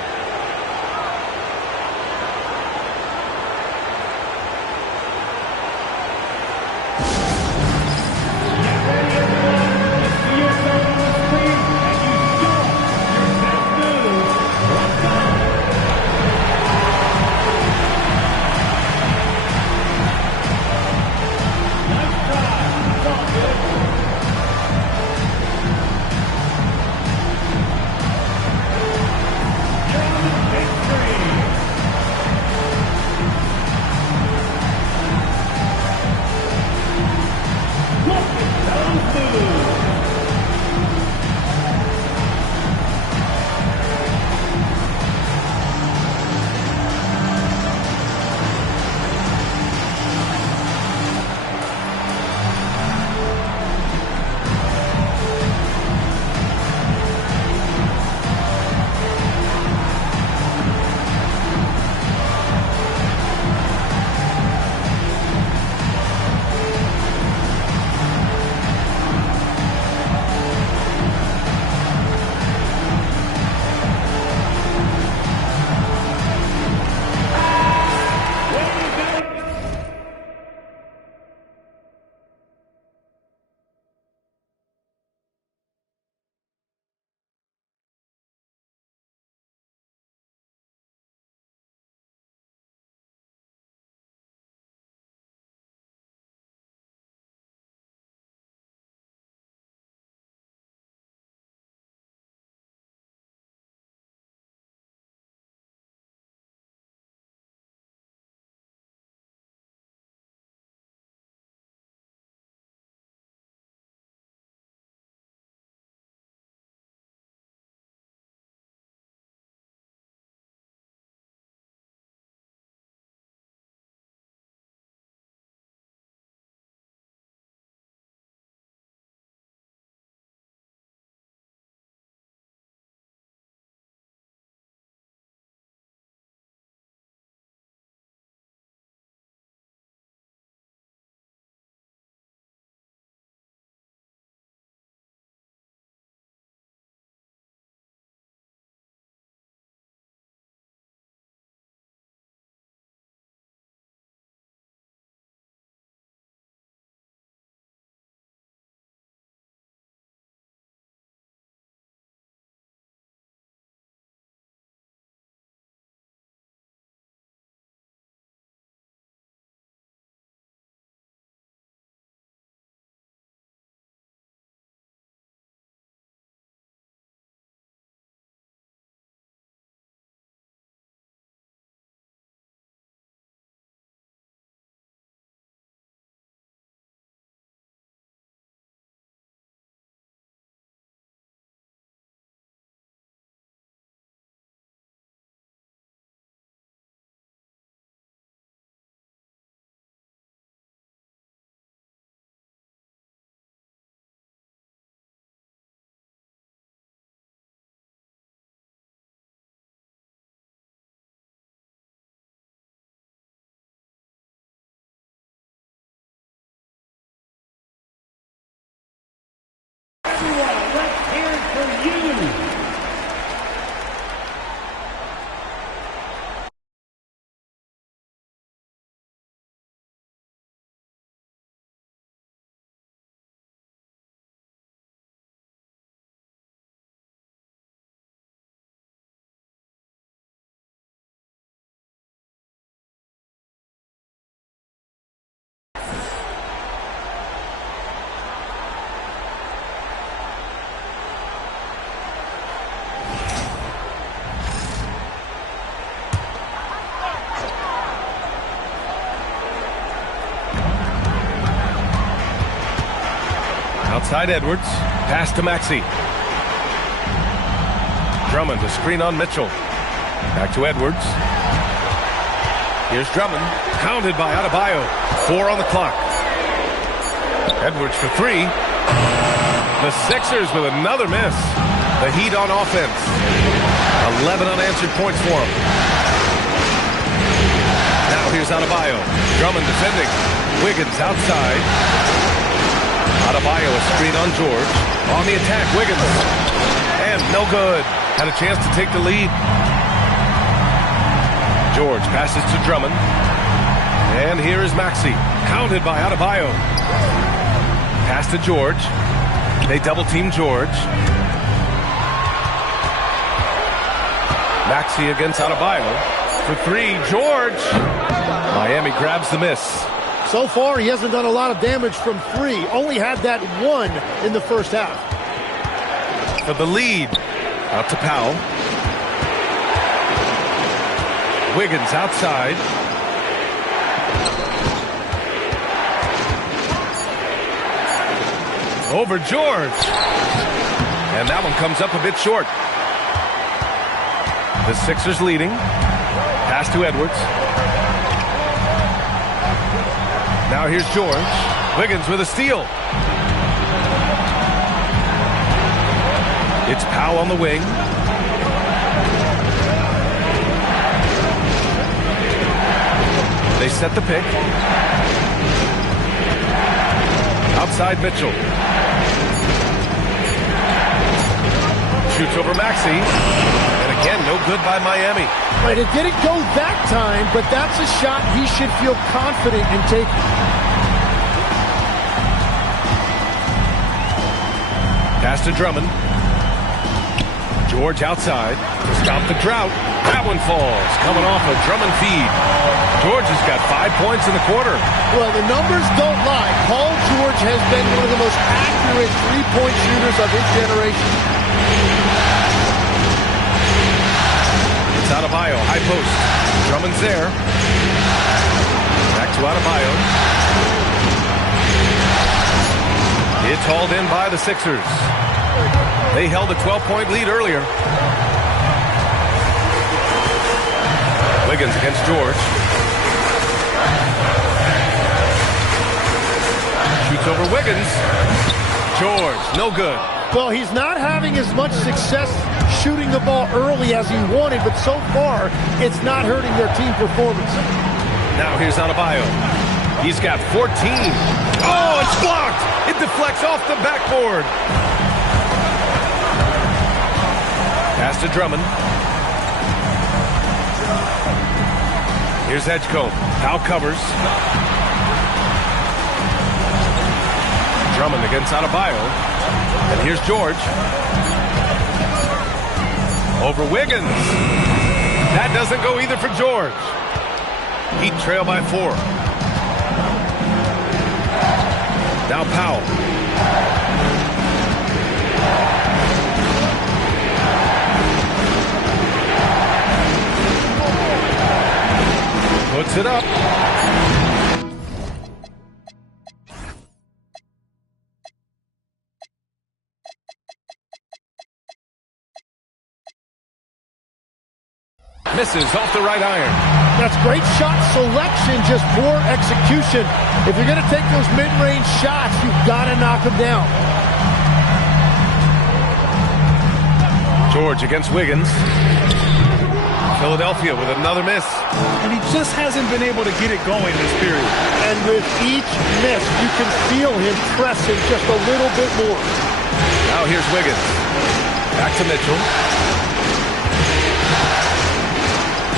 everyone, let's hear it for you. Outside Edwards, pass to Maxey. Drummond to screen on Mitchell. Back to Edwards. Here's Drummond, pounded by Adebayo. 4 on the clock. Edwards for 3. The Sixers with another miss. The Heat on offense. 11 unanswered points for them. Now here's Adebayo. Drummond defending. Wiggins outside. Adebayo a screen on George. On the attack, Wiggins. And no good. Had a chance to take the lead. George passes to Drummond. And here is Maxey. Pounded by Adebayo. Pass to George. They double team George. Maxey against Adebayo. For 3, George. Miami grabs the miss. So far, he hasn't done a lot of damage from 3. Only had that 1 in the first half. For the lead. Out to Powell. Wiggins outside. Over George. And that one comes up a bit short. The Sixers leading. Pass to Edwards. Now here's George. Wiggins with a steal. It's Powell on the wing. They set the pick. Outside Mitchell. Shoots over Maxey. And again, no good by Miami. Right, it didn't go that time, but that's a shot he should feel confident in taking. Pass to Drummond. George outside to stop the drought. That one falls, coming off a Drummond feed. George has got 5 points in the quarter. Well, the numbers don't lie. Paul George has been one of the most accurate three-point shooters of his generation. It's Adebayo, high post. Drummond's there. Back to Adebayo. It's hauled in by the Sixers. They held a 12-point lead earlier. Wiggins against George. Shoots over Wiggins. George, no good. Well, he's not having as much success shooting the ball early as he wanted, but so far, it's not hurting their team performance. Now here's Adebayo. He's got 14. Oh, it's blocked. It deflects off the backboard. Pass to Drummond. Here's Edgecombe. Powell covers. Drummond against Adebayo. And here's George. Over Wiggins. That doesn't go either for George. Heat trail by 4. Now Powell. Puts it up. Misses off the right iron. That's great shot selection, just poor execution. If you're going to take those mid-range shots, you've got to knock them down. George against Wiggins. Philadelphia with another miss. And he just hasn't been able to get it going this period. And with each miss, you can feel him pressing just a little bit more. Now here's Wiggins. Back to Mitchell.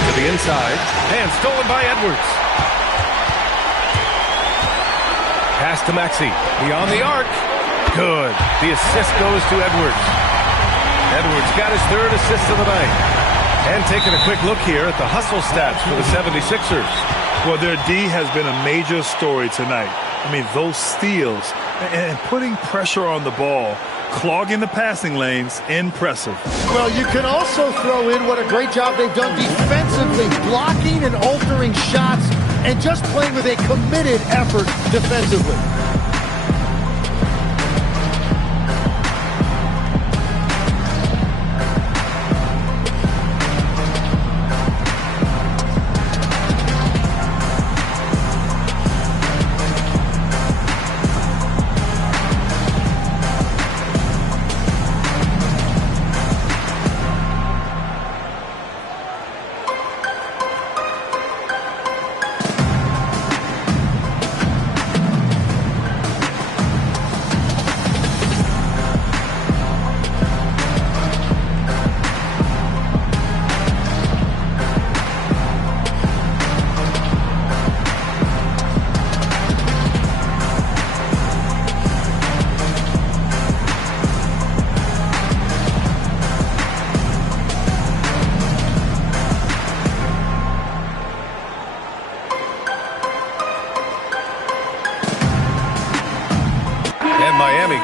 To the inside. And stolen by Edwards. Pass to Maxey. Beyond the arc. Good. The assist goes to Edwards. Edwards got his third assist of the night. And taking a quick look here at the hustle stats for the 76ers. Well, their D has been a major story tonight. I mean, those steals and putting pressure on the ball, clogging the passing lanes, impressive. Well, you can also throw in what a great job they've done defensively, blocking and altering shots and just playing with a committed effort defensively.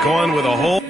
Going with a whole...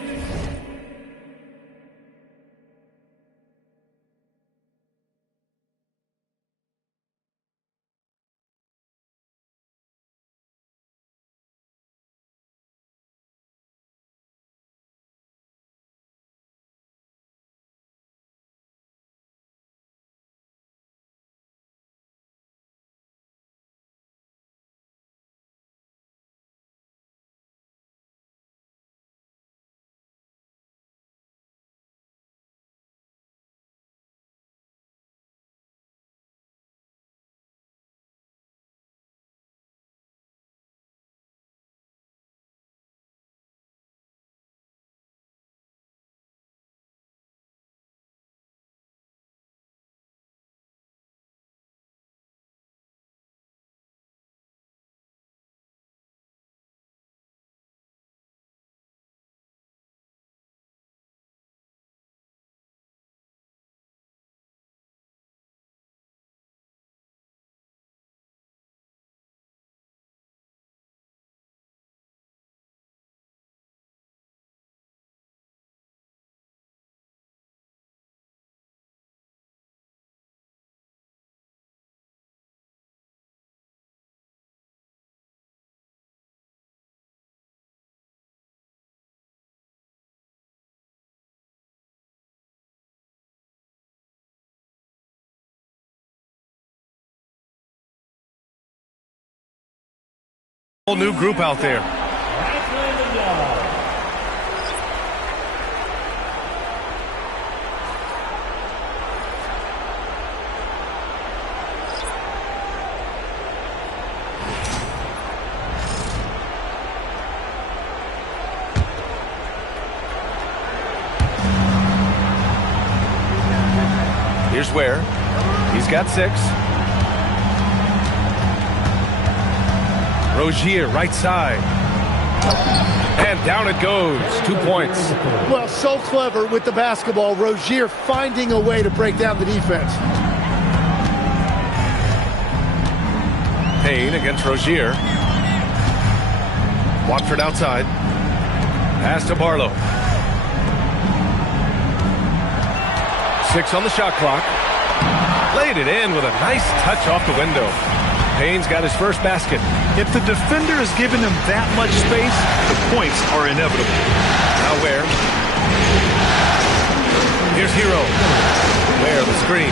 Whole new group out there. Here's Ware. He's got 6. Rozier, right side. And down it goes. 2 points. Well, so clever with the basketball. Rozier finding a way to break down the defense. Payne against Rozier. Watford outside. Pass to Barlow. 6 on the shot clock. Laid it in with a nice touch off the window. Payne's got his first basket. If the defender is giving him that much space, the points are inevitable. Now Ware. Here's Hero. Ware the screen.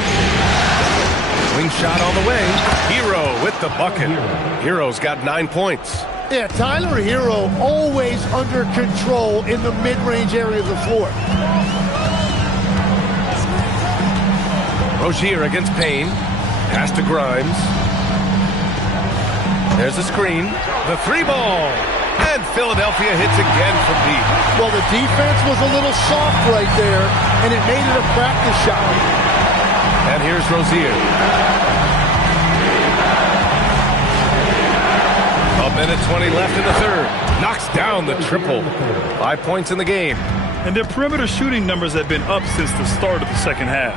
Wing shot on the way. Hero with the bucket. Hero's got 9 points. Yeah, Tyler Hero always under control in the mid-range area of the floor. Rozier against Payne. Pass to Grimes. There's a screen. The 3 ball. And Philadelphia hits again from deep. Well, the defense was a little soft right there, and it made it a practice shot. And here's Rozier. A minute 20 left in the third. Knocks down the triple. 5 points in the game. And their perimeter shooting numbers have been up since the start of the second half.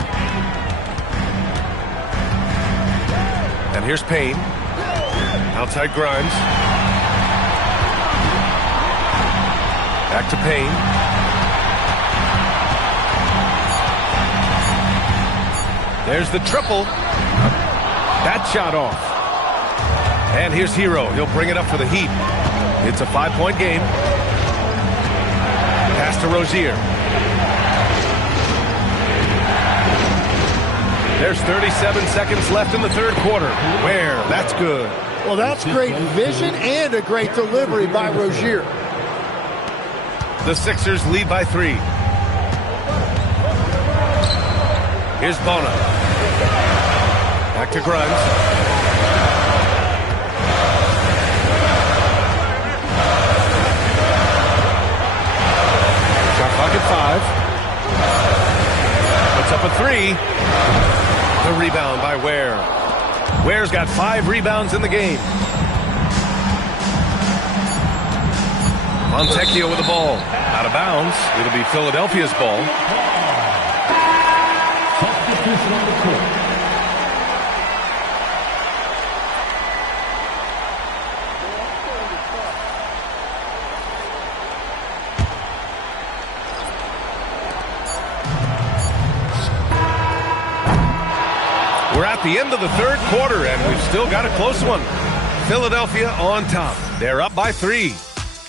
And here's Payne. Outside Grimes. Back to Payne. There's the triple. That shot off. And here's Hero. He'll bring it up for the Heat. It's a 5-point game. Pass to Rozier. There's 37 seconds left in the third quarter. Where? That's good. Well, that's great vision and a great delivery by Rozier. The Sixers lead by 3. Here's Bona. Back to Grimes. Shot clock at 5. Puts up a 3. The rebound by Ware. Ware's got 5 rebounds in the game. Fontecchio with the ball. Out of bounds. It'll be Philadelphia's ball. Substitution on the court. We're at the end of the third quarter, and we've still got a close one. Philadelphia on top. They're up by 3.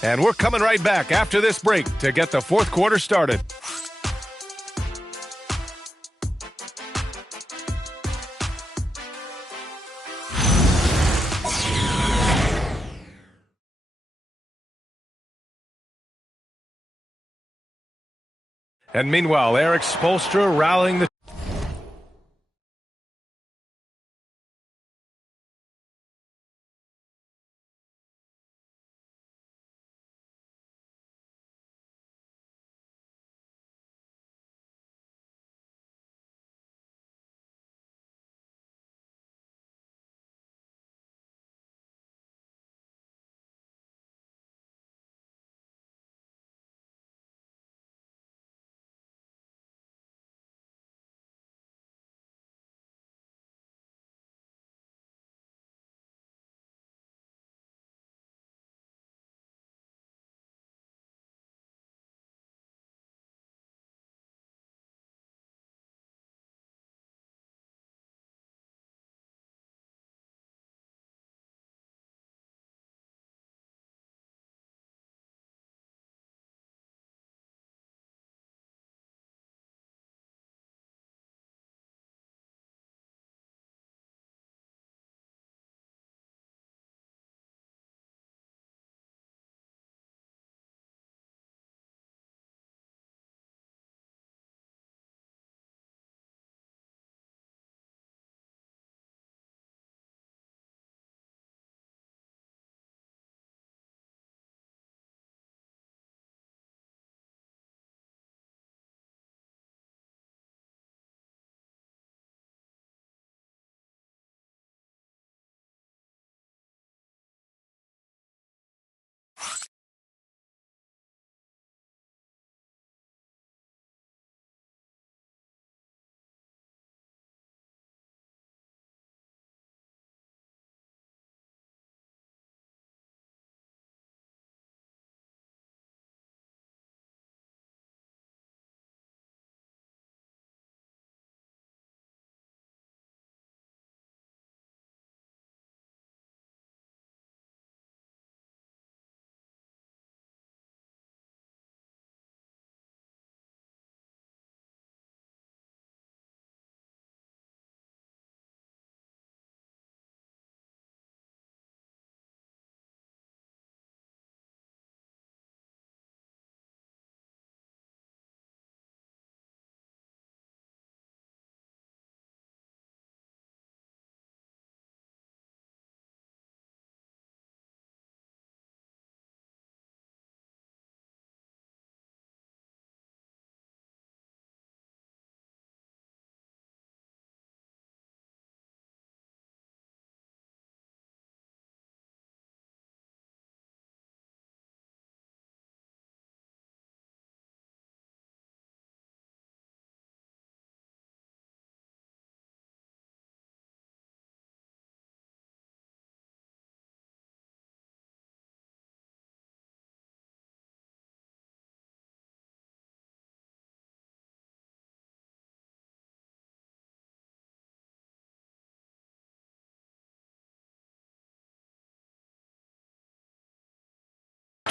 And we're coming right back after this break to get the fourth quarter started. And meanwhile, Eric Spoelstra rallying the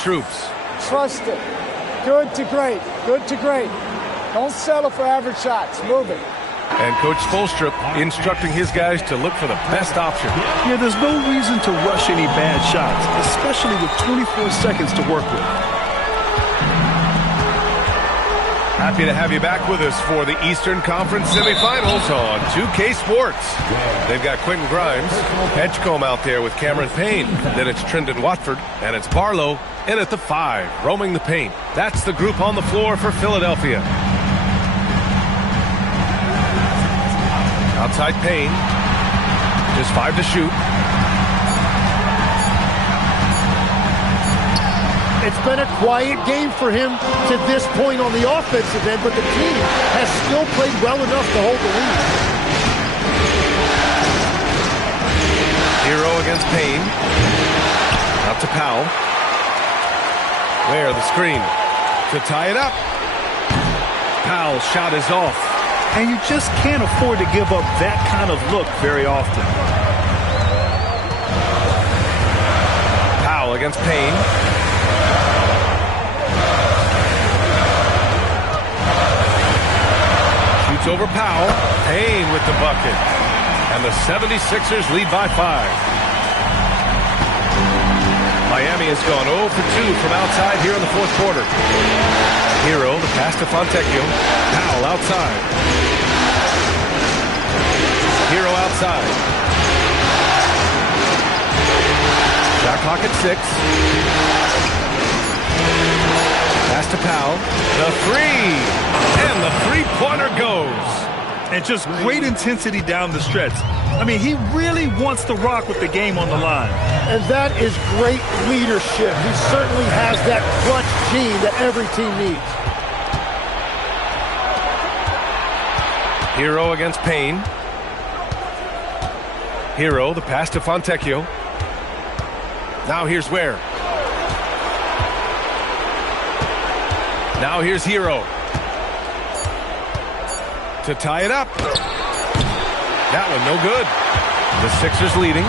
troops. Trust it. Good to great. Good to great. Don't settle for average shots. Move it. And Coach Spoelstra instructing his guys to look for the best option. Yeah, there's no reason to rush any bad shots, especially with 24 seconds to work with. Happy to have you back with us for the Eastern Conference Semifinals on 2K Sports. They've got Quentin Grimes, Edgecombe out there with Cameron Payne. Then it's Trendon Watford, and it's Barlow in at the 5, roaming the paint. That's the group on the floor for Philadelphia. Outside Payne, just 5 to shoot. It's been a quiet game for him to this point on the offensive end, but the team has still played well enough to hold the lead. Hero against Payne. Out to Powell. There, the screen to tie it up. Powell's shot is off. And you just can't afford to give up that kind of look very often. Powell against Payne. Shoots over Powell. Payne with the bucket. And the 76ers lead by 5. Miami has gone 0 for 2 from outside here in the fourth quarter. Hero, the pass to Fontecchio. Powell outside. Hero outside. Shot clock at 6. Pass to Powell. The 3. And the three-pointer goes. And just great intensity down the stretch. I mean, he really wants to rock with the game on the line. And that is great leadership. He certainly has that clutch gene that every team needs. Hero against Payne. Hero, the pass to Fontecchio. Now here's Ware. Now here's Hero. To tie it up. That one no good. The Sixers leading.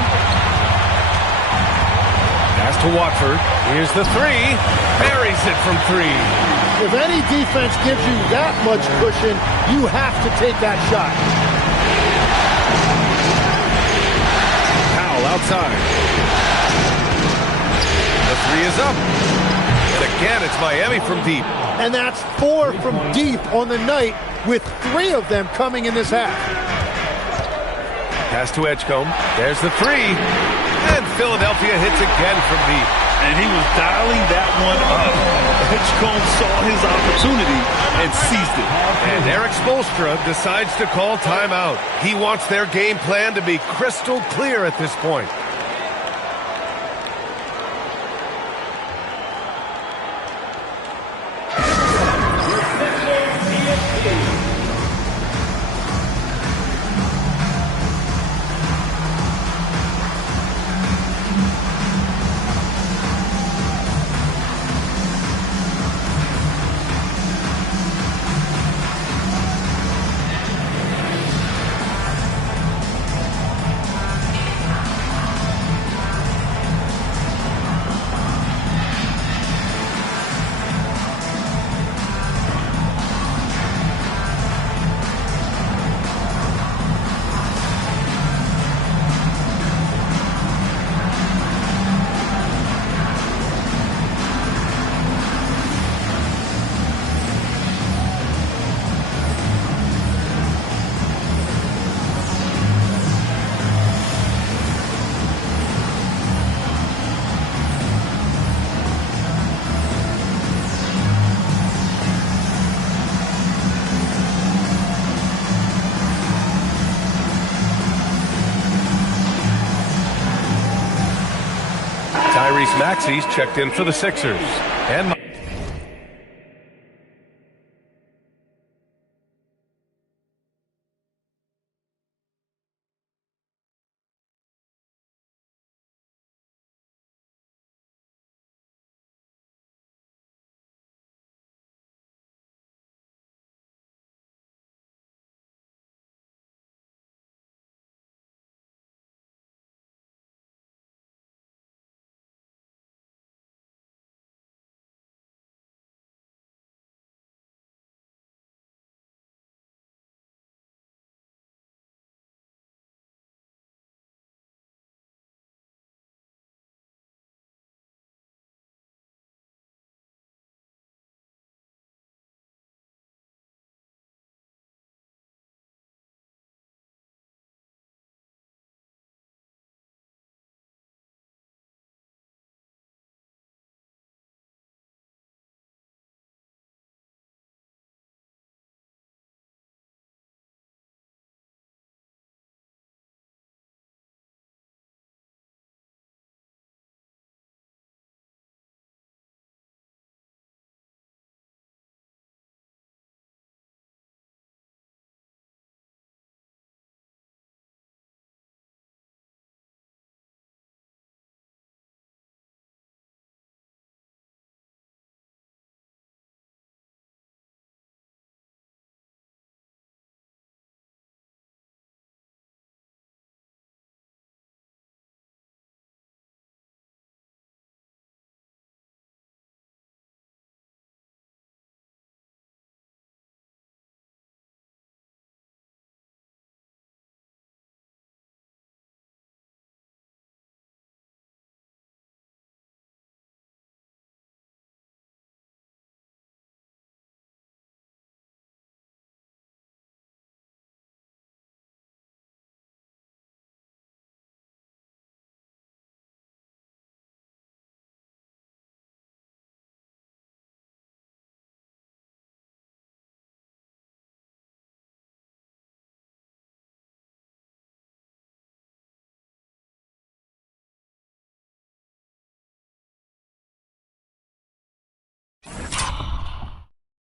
Pass to Watford. Here's the 3. Buries it from 3. If any defense gives you that much cushion, you have to take that shot. Powell outside. The 3 is up. And again, it's Miami from deep. And that's 4 from deep on the night, with 3 of them coming in this half. Pass to Edgecombe. There's the 3. And Philadelphia hits again from deep. And he was dialing that one up. Edgecombe saw his opportunity and seized it. And Eric Spoelstra decides to call timeout. He wants their game plan to be crystal clear at this point. Maxey's checked in for the Sixers. And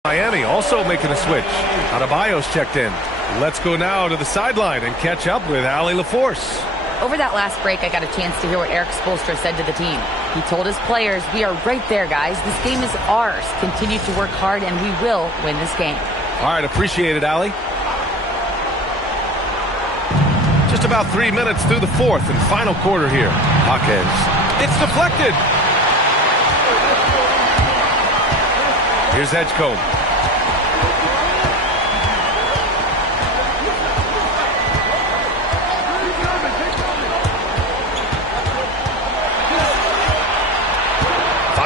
Miami also making a switch. Adebayo's checked in. Let's go now to the sideline and catch up with Allie LaForce. Over that last break, I got a chance to hear what Eric Spoelstra said to the team. He told his players, "We are right there, guys. This game is ours. Continue to work hard, and we will win this game." All right, appreciate it, Allie. Just about 3 minutes through the fourth and final quarter here. Hawkins. It's deflected. Here's Edgecombe.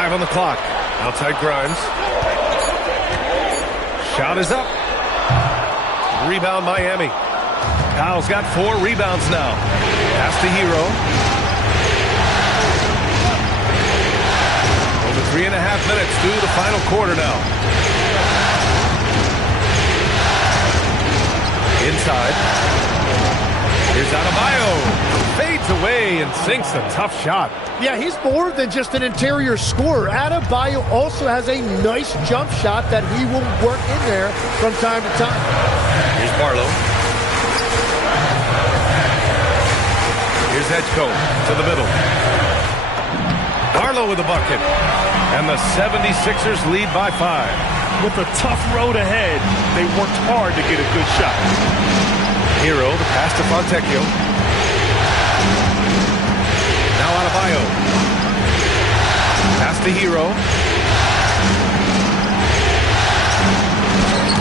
On the clock. Outside Grimes. Shot is up. Rebound Miami. Powell's got 4 rebounds now. Pass to Hero. Over 3.5 minutes through the final quarter now. Inside. Here's Adebayo. Fades away and sinks a tough shot. Yeah, he's more than just an interior scorer. Adebayo also has a nice jump shot that he will work in there from time to time. Here's Barlow. Here's Edgecombe to the middle. Barlow with the bucket. And the 76ers lead by 5. With a tough road ahead, they worked hard to get a good shot. Hero, the pass to Fontecchio. Now Adebayo. Pass to Hero.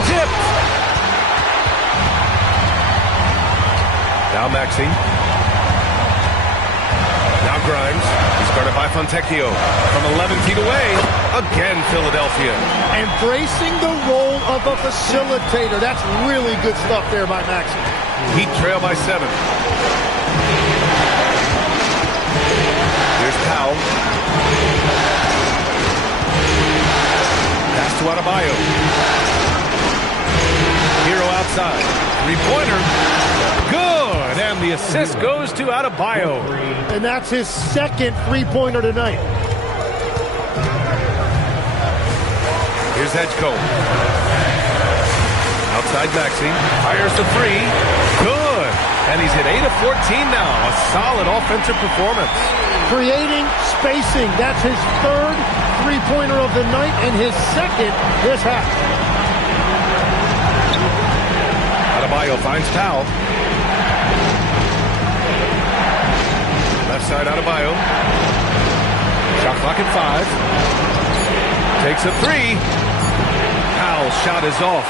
Tipped. Now Maxey. Now Grimes. He's guarded by Fontecchio. From 11 feet away. Again, Philadelphia. Embracing the role of a facilitator. That's really good stuff there by Maxey. Heat trail by 7. Here's Powell. Pass to Adebayo. Hero outside. 3-pointer. Good. And the assist goes to Adebayo. And that's his second 3-pointer tonight. Here's Edgecombe. Outside Maxey. Fires the 3. Good. And he's hit 8 of 14 now. A solid offensive performance. Creating spacing. That's his third 3-pointer of the night and his second this half. Adebayo finds Powell. Left side Adebayo. Shot clock at 5. Takes a 3. Powell's shot is off.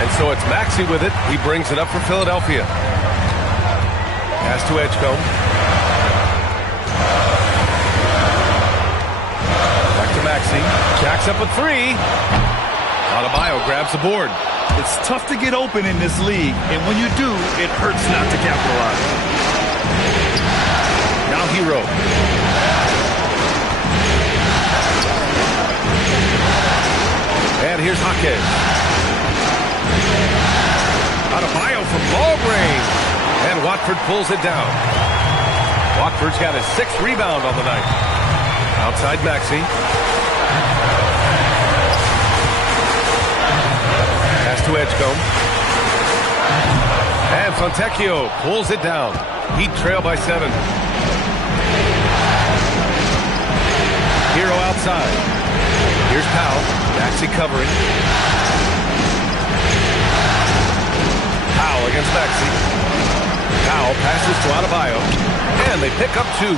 And so it's Maxey with it. He brings it up for Philadelphia. Pass to Edgecombe. Back to Maxey. Jacks up a 3. Adebayo grabs the board. It's tough to get open in this league, and when you do, it hurts not to capitalize. Now Hero. And here's Hawkins. Adebayo from ball range. And Watford pulls it down. Watford's got his 6th rebound on the night. Outside Maxey. Pass to Edgecombe. And Fontecchio pulls it down. Heat trail by 7. Hero outside. Here's Powell. Maxey covering. Powell against Maxey. Powell passes to Adebayo. And they pick up 2.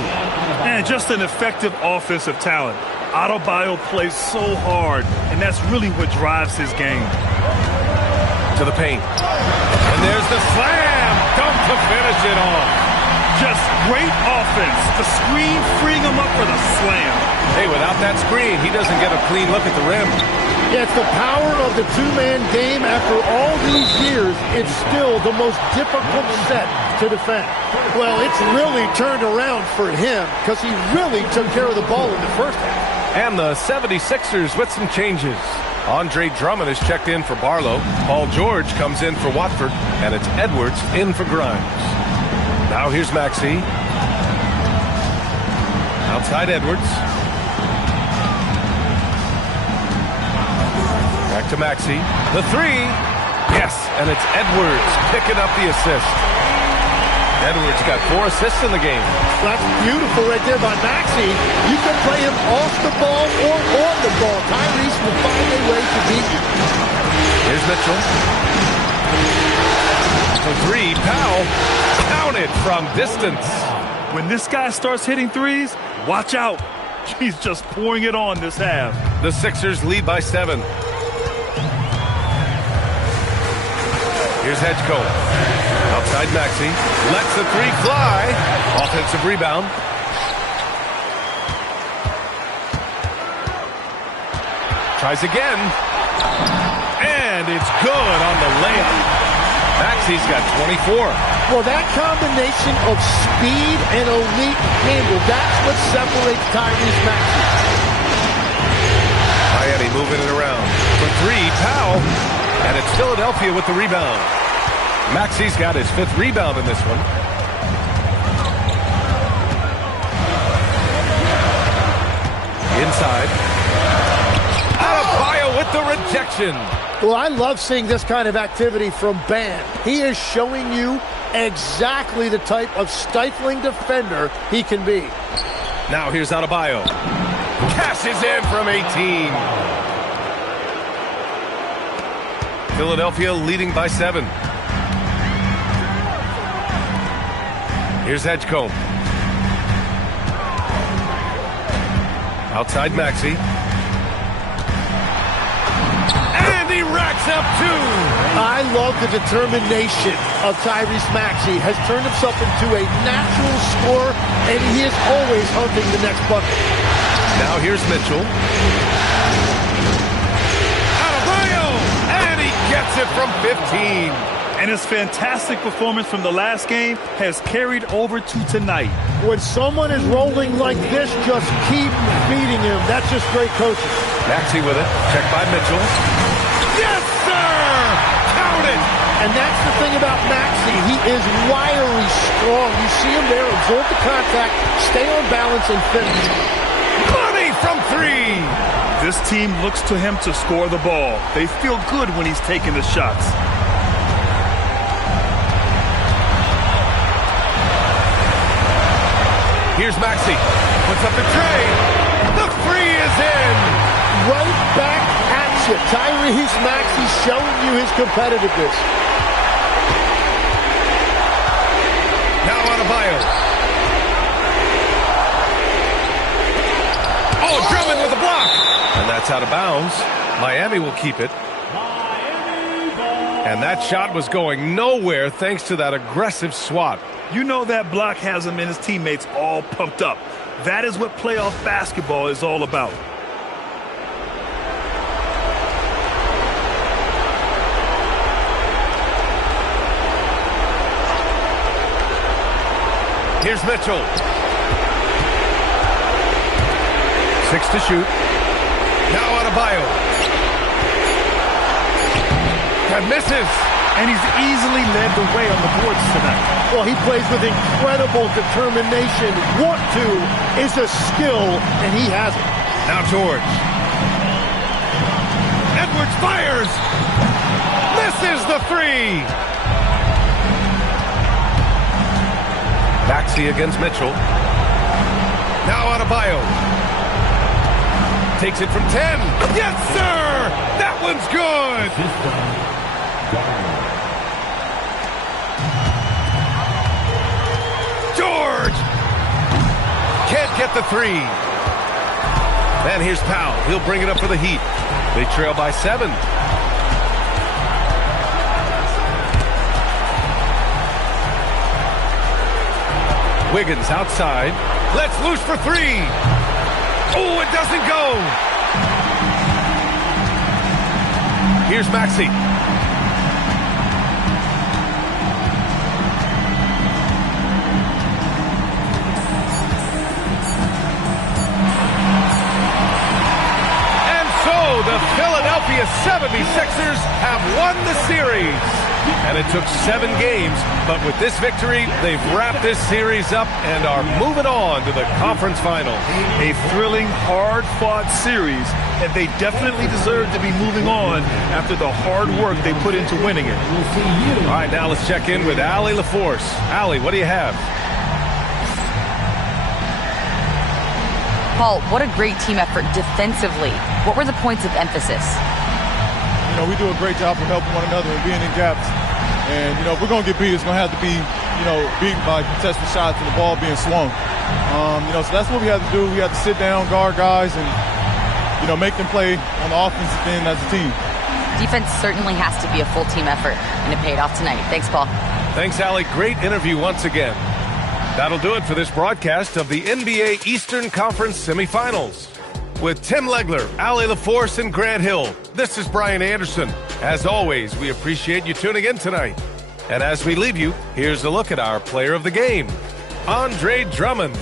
And just an effective offensive talent. Adebayo plays so hard, and that's really what drives his game. To the paint. And there's the slam. Dunk to finish it off. Just great offense. The screen freeing him up for the slam. Hey, without that screen, he doesn't get a clean look at the rim. Yeah, it's the power of the 2-man game. After all these years, it's still the most difficult set to defend. Well, it's really turned around for him because he really took care of the ball in the first half. And the 76ers with some changes. Andre Drummond is checked in for Barlow. Paul George comes in for Watford. And it's Edwards in for Grimes. Now here's Maxey. Outside Edwards. to Maxey. The three. Yes, and it's Edwards picking up the assist. Edwards got 4 assists in the game. That's beautiful right there by Maxey. You can play him off the ball or on the ball. Tyrese will find a way to beat you. Here's Mitchell. The three, Powell. Counted from distance. When this guy starts hitting threes, watch out. He's just pouring it on this half. The Sixers lead by 7. Here's Hedgecombe. Outside Maxey. Lets the three fly. Offensive rebound. Tries again. And it's good on the layup. Maxey's got 24. Well, that combination of speed and elite handle, that's what separates Tyrese Maxey. Miami moving it around. For three, Powell. And it's Philadelphia with the rebound. Maxey's got his 5th rebound in this one. Inside. Adebayo with the rejection. Well, I love seeing this kind of activity from Bam. He is showing you exactly the type of stifling defender he can be. Now here's Adebayo. Cashes in from 18. Philadelphia leading by 7. Here's Hedgecombe. Outside Maxey. And he racks up 2. I love the determination of Tyrese Maxey. Has turned himself into a natural scorer, and he is always hunting the next bucket. Now here's Mitchell. Adebayo! And he gets it from 15. And his fantastic performance from the last game has carried over to tonight. When someone is rolling like this, just keep feeding him. That's just great coaching. Maxey with it. Checked by Mitchell. Yes, sir! Count it! And that's the thing about Maxey. He is wiry strong. You see him there, absorb the contact, stay on balance, and finish. Money from 3! This team looks to him to score the ball. They feel good when he's taking the shots. Here's Maxey. Puts up the tray. The 3 is in. Right back at you. Tyrese Maxey showing you his competitiveness. Now Adebayo. Oh, Drummond with a block. And that's out of bounds. Miami will keep it. And that shot was going nowhere thanks to that aggressive swat. You know that block has him and his teammates all pumped up. That is what playoff basketball is all about. Here's Mitchell. 6 to shoot. Now Adebayo. That misses. And he's easily led the way on the boards tonight. Well, he plays with incredible determination. Want to is a skill, and he has it. Now George. Edwards fires. Misses the 3. Maxey against Mitchell. Now Adebayo. Takes it from 10. Yes, sir! That one's good! George! Can't get the 3. And here's Powell. He'll bring it up for the Heat. They trail by 7. Wiggins outside. Let's loose for 3. Oh, it doesn't go. Here's Maxey. And so the Philadelphia 76ers have won the series. And it took 7 games, but with this victory, they've wrapped this series up and are moving on to the conference finals. A thrilling, hard-fought series, and they definitely deserve to be moving on after the hard work they put into winning it. All right, now let's check in with Allie LaForce. Allie, what do you have? Paul, what a great team effort defensively. What were the points of emphasis? You know, we do a great job of helping one another and being in gaps. And, you know, if we're going to get beat, it's going to have to be, you know, beaten by contested shots and the ball being swung. You know, so that's what we had to do. We had to sit down, guard guys, and, you know, make them play on the offensive end as a team. Defense certainly has to be a full team effort, and it paid off tonight. Thanks, Paul. Thanks, Allie. Great interview once again. That'll do it for this broadcast of the NBA Eastern Conference Semifinals. With Tim Legler, Allie LaForce, and Grant Hill, this is Brian Anderson. As always, we appreciate you tuning in tonight. And as we leave you, here's a look at our player of the game, Andre Drummond.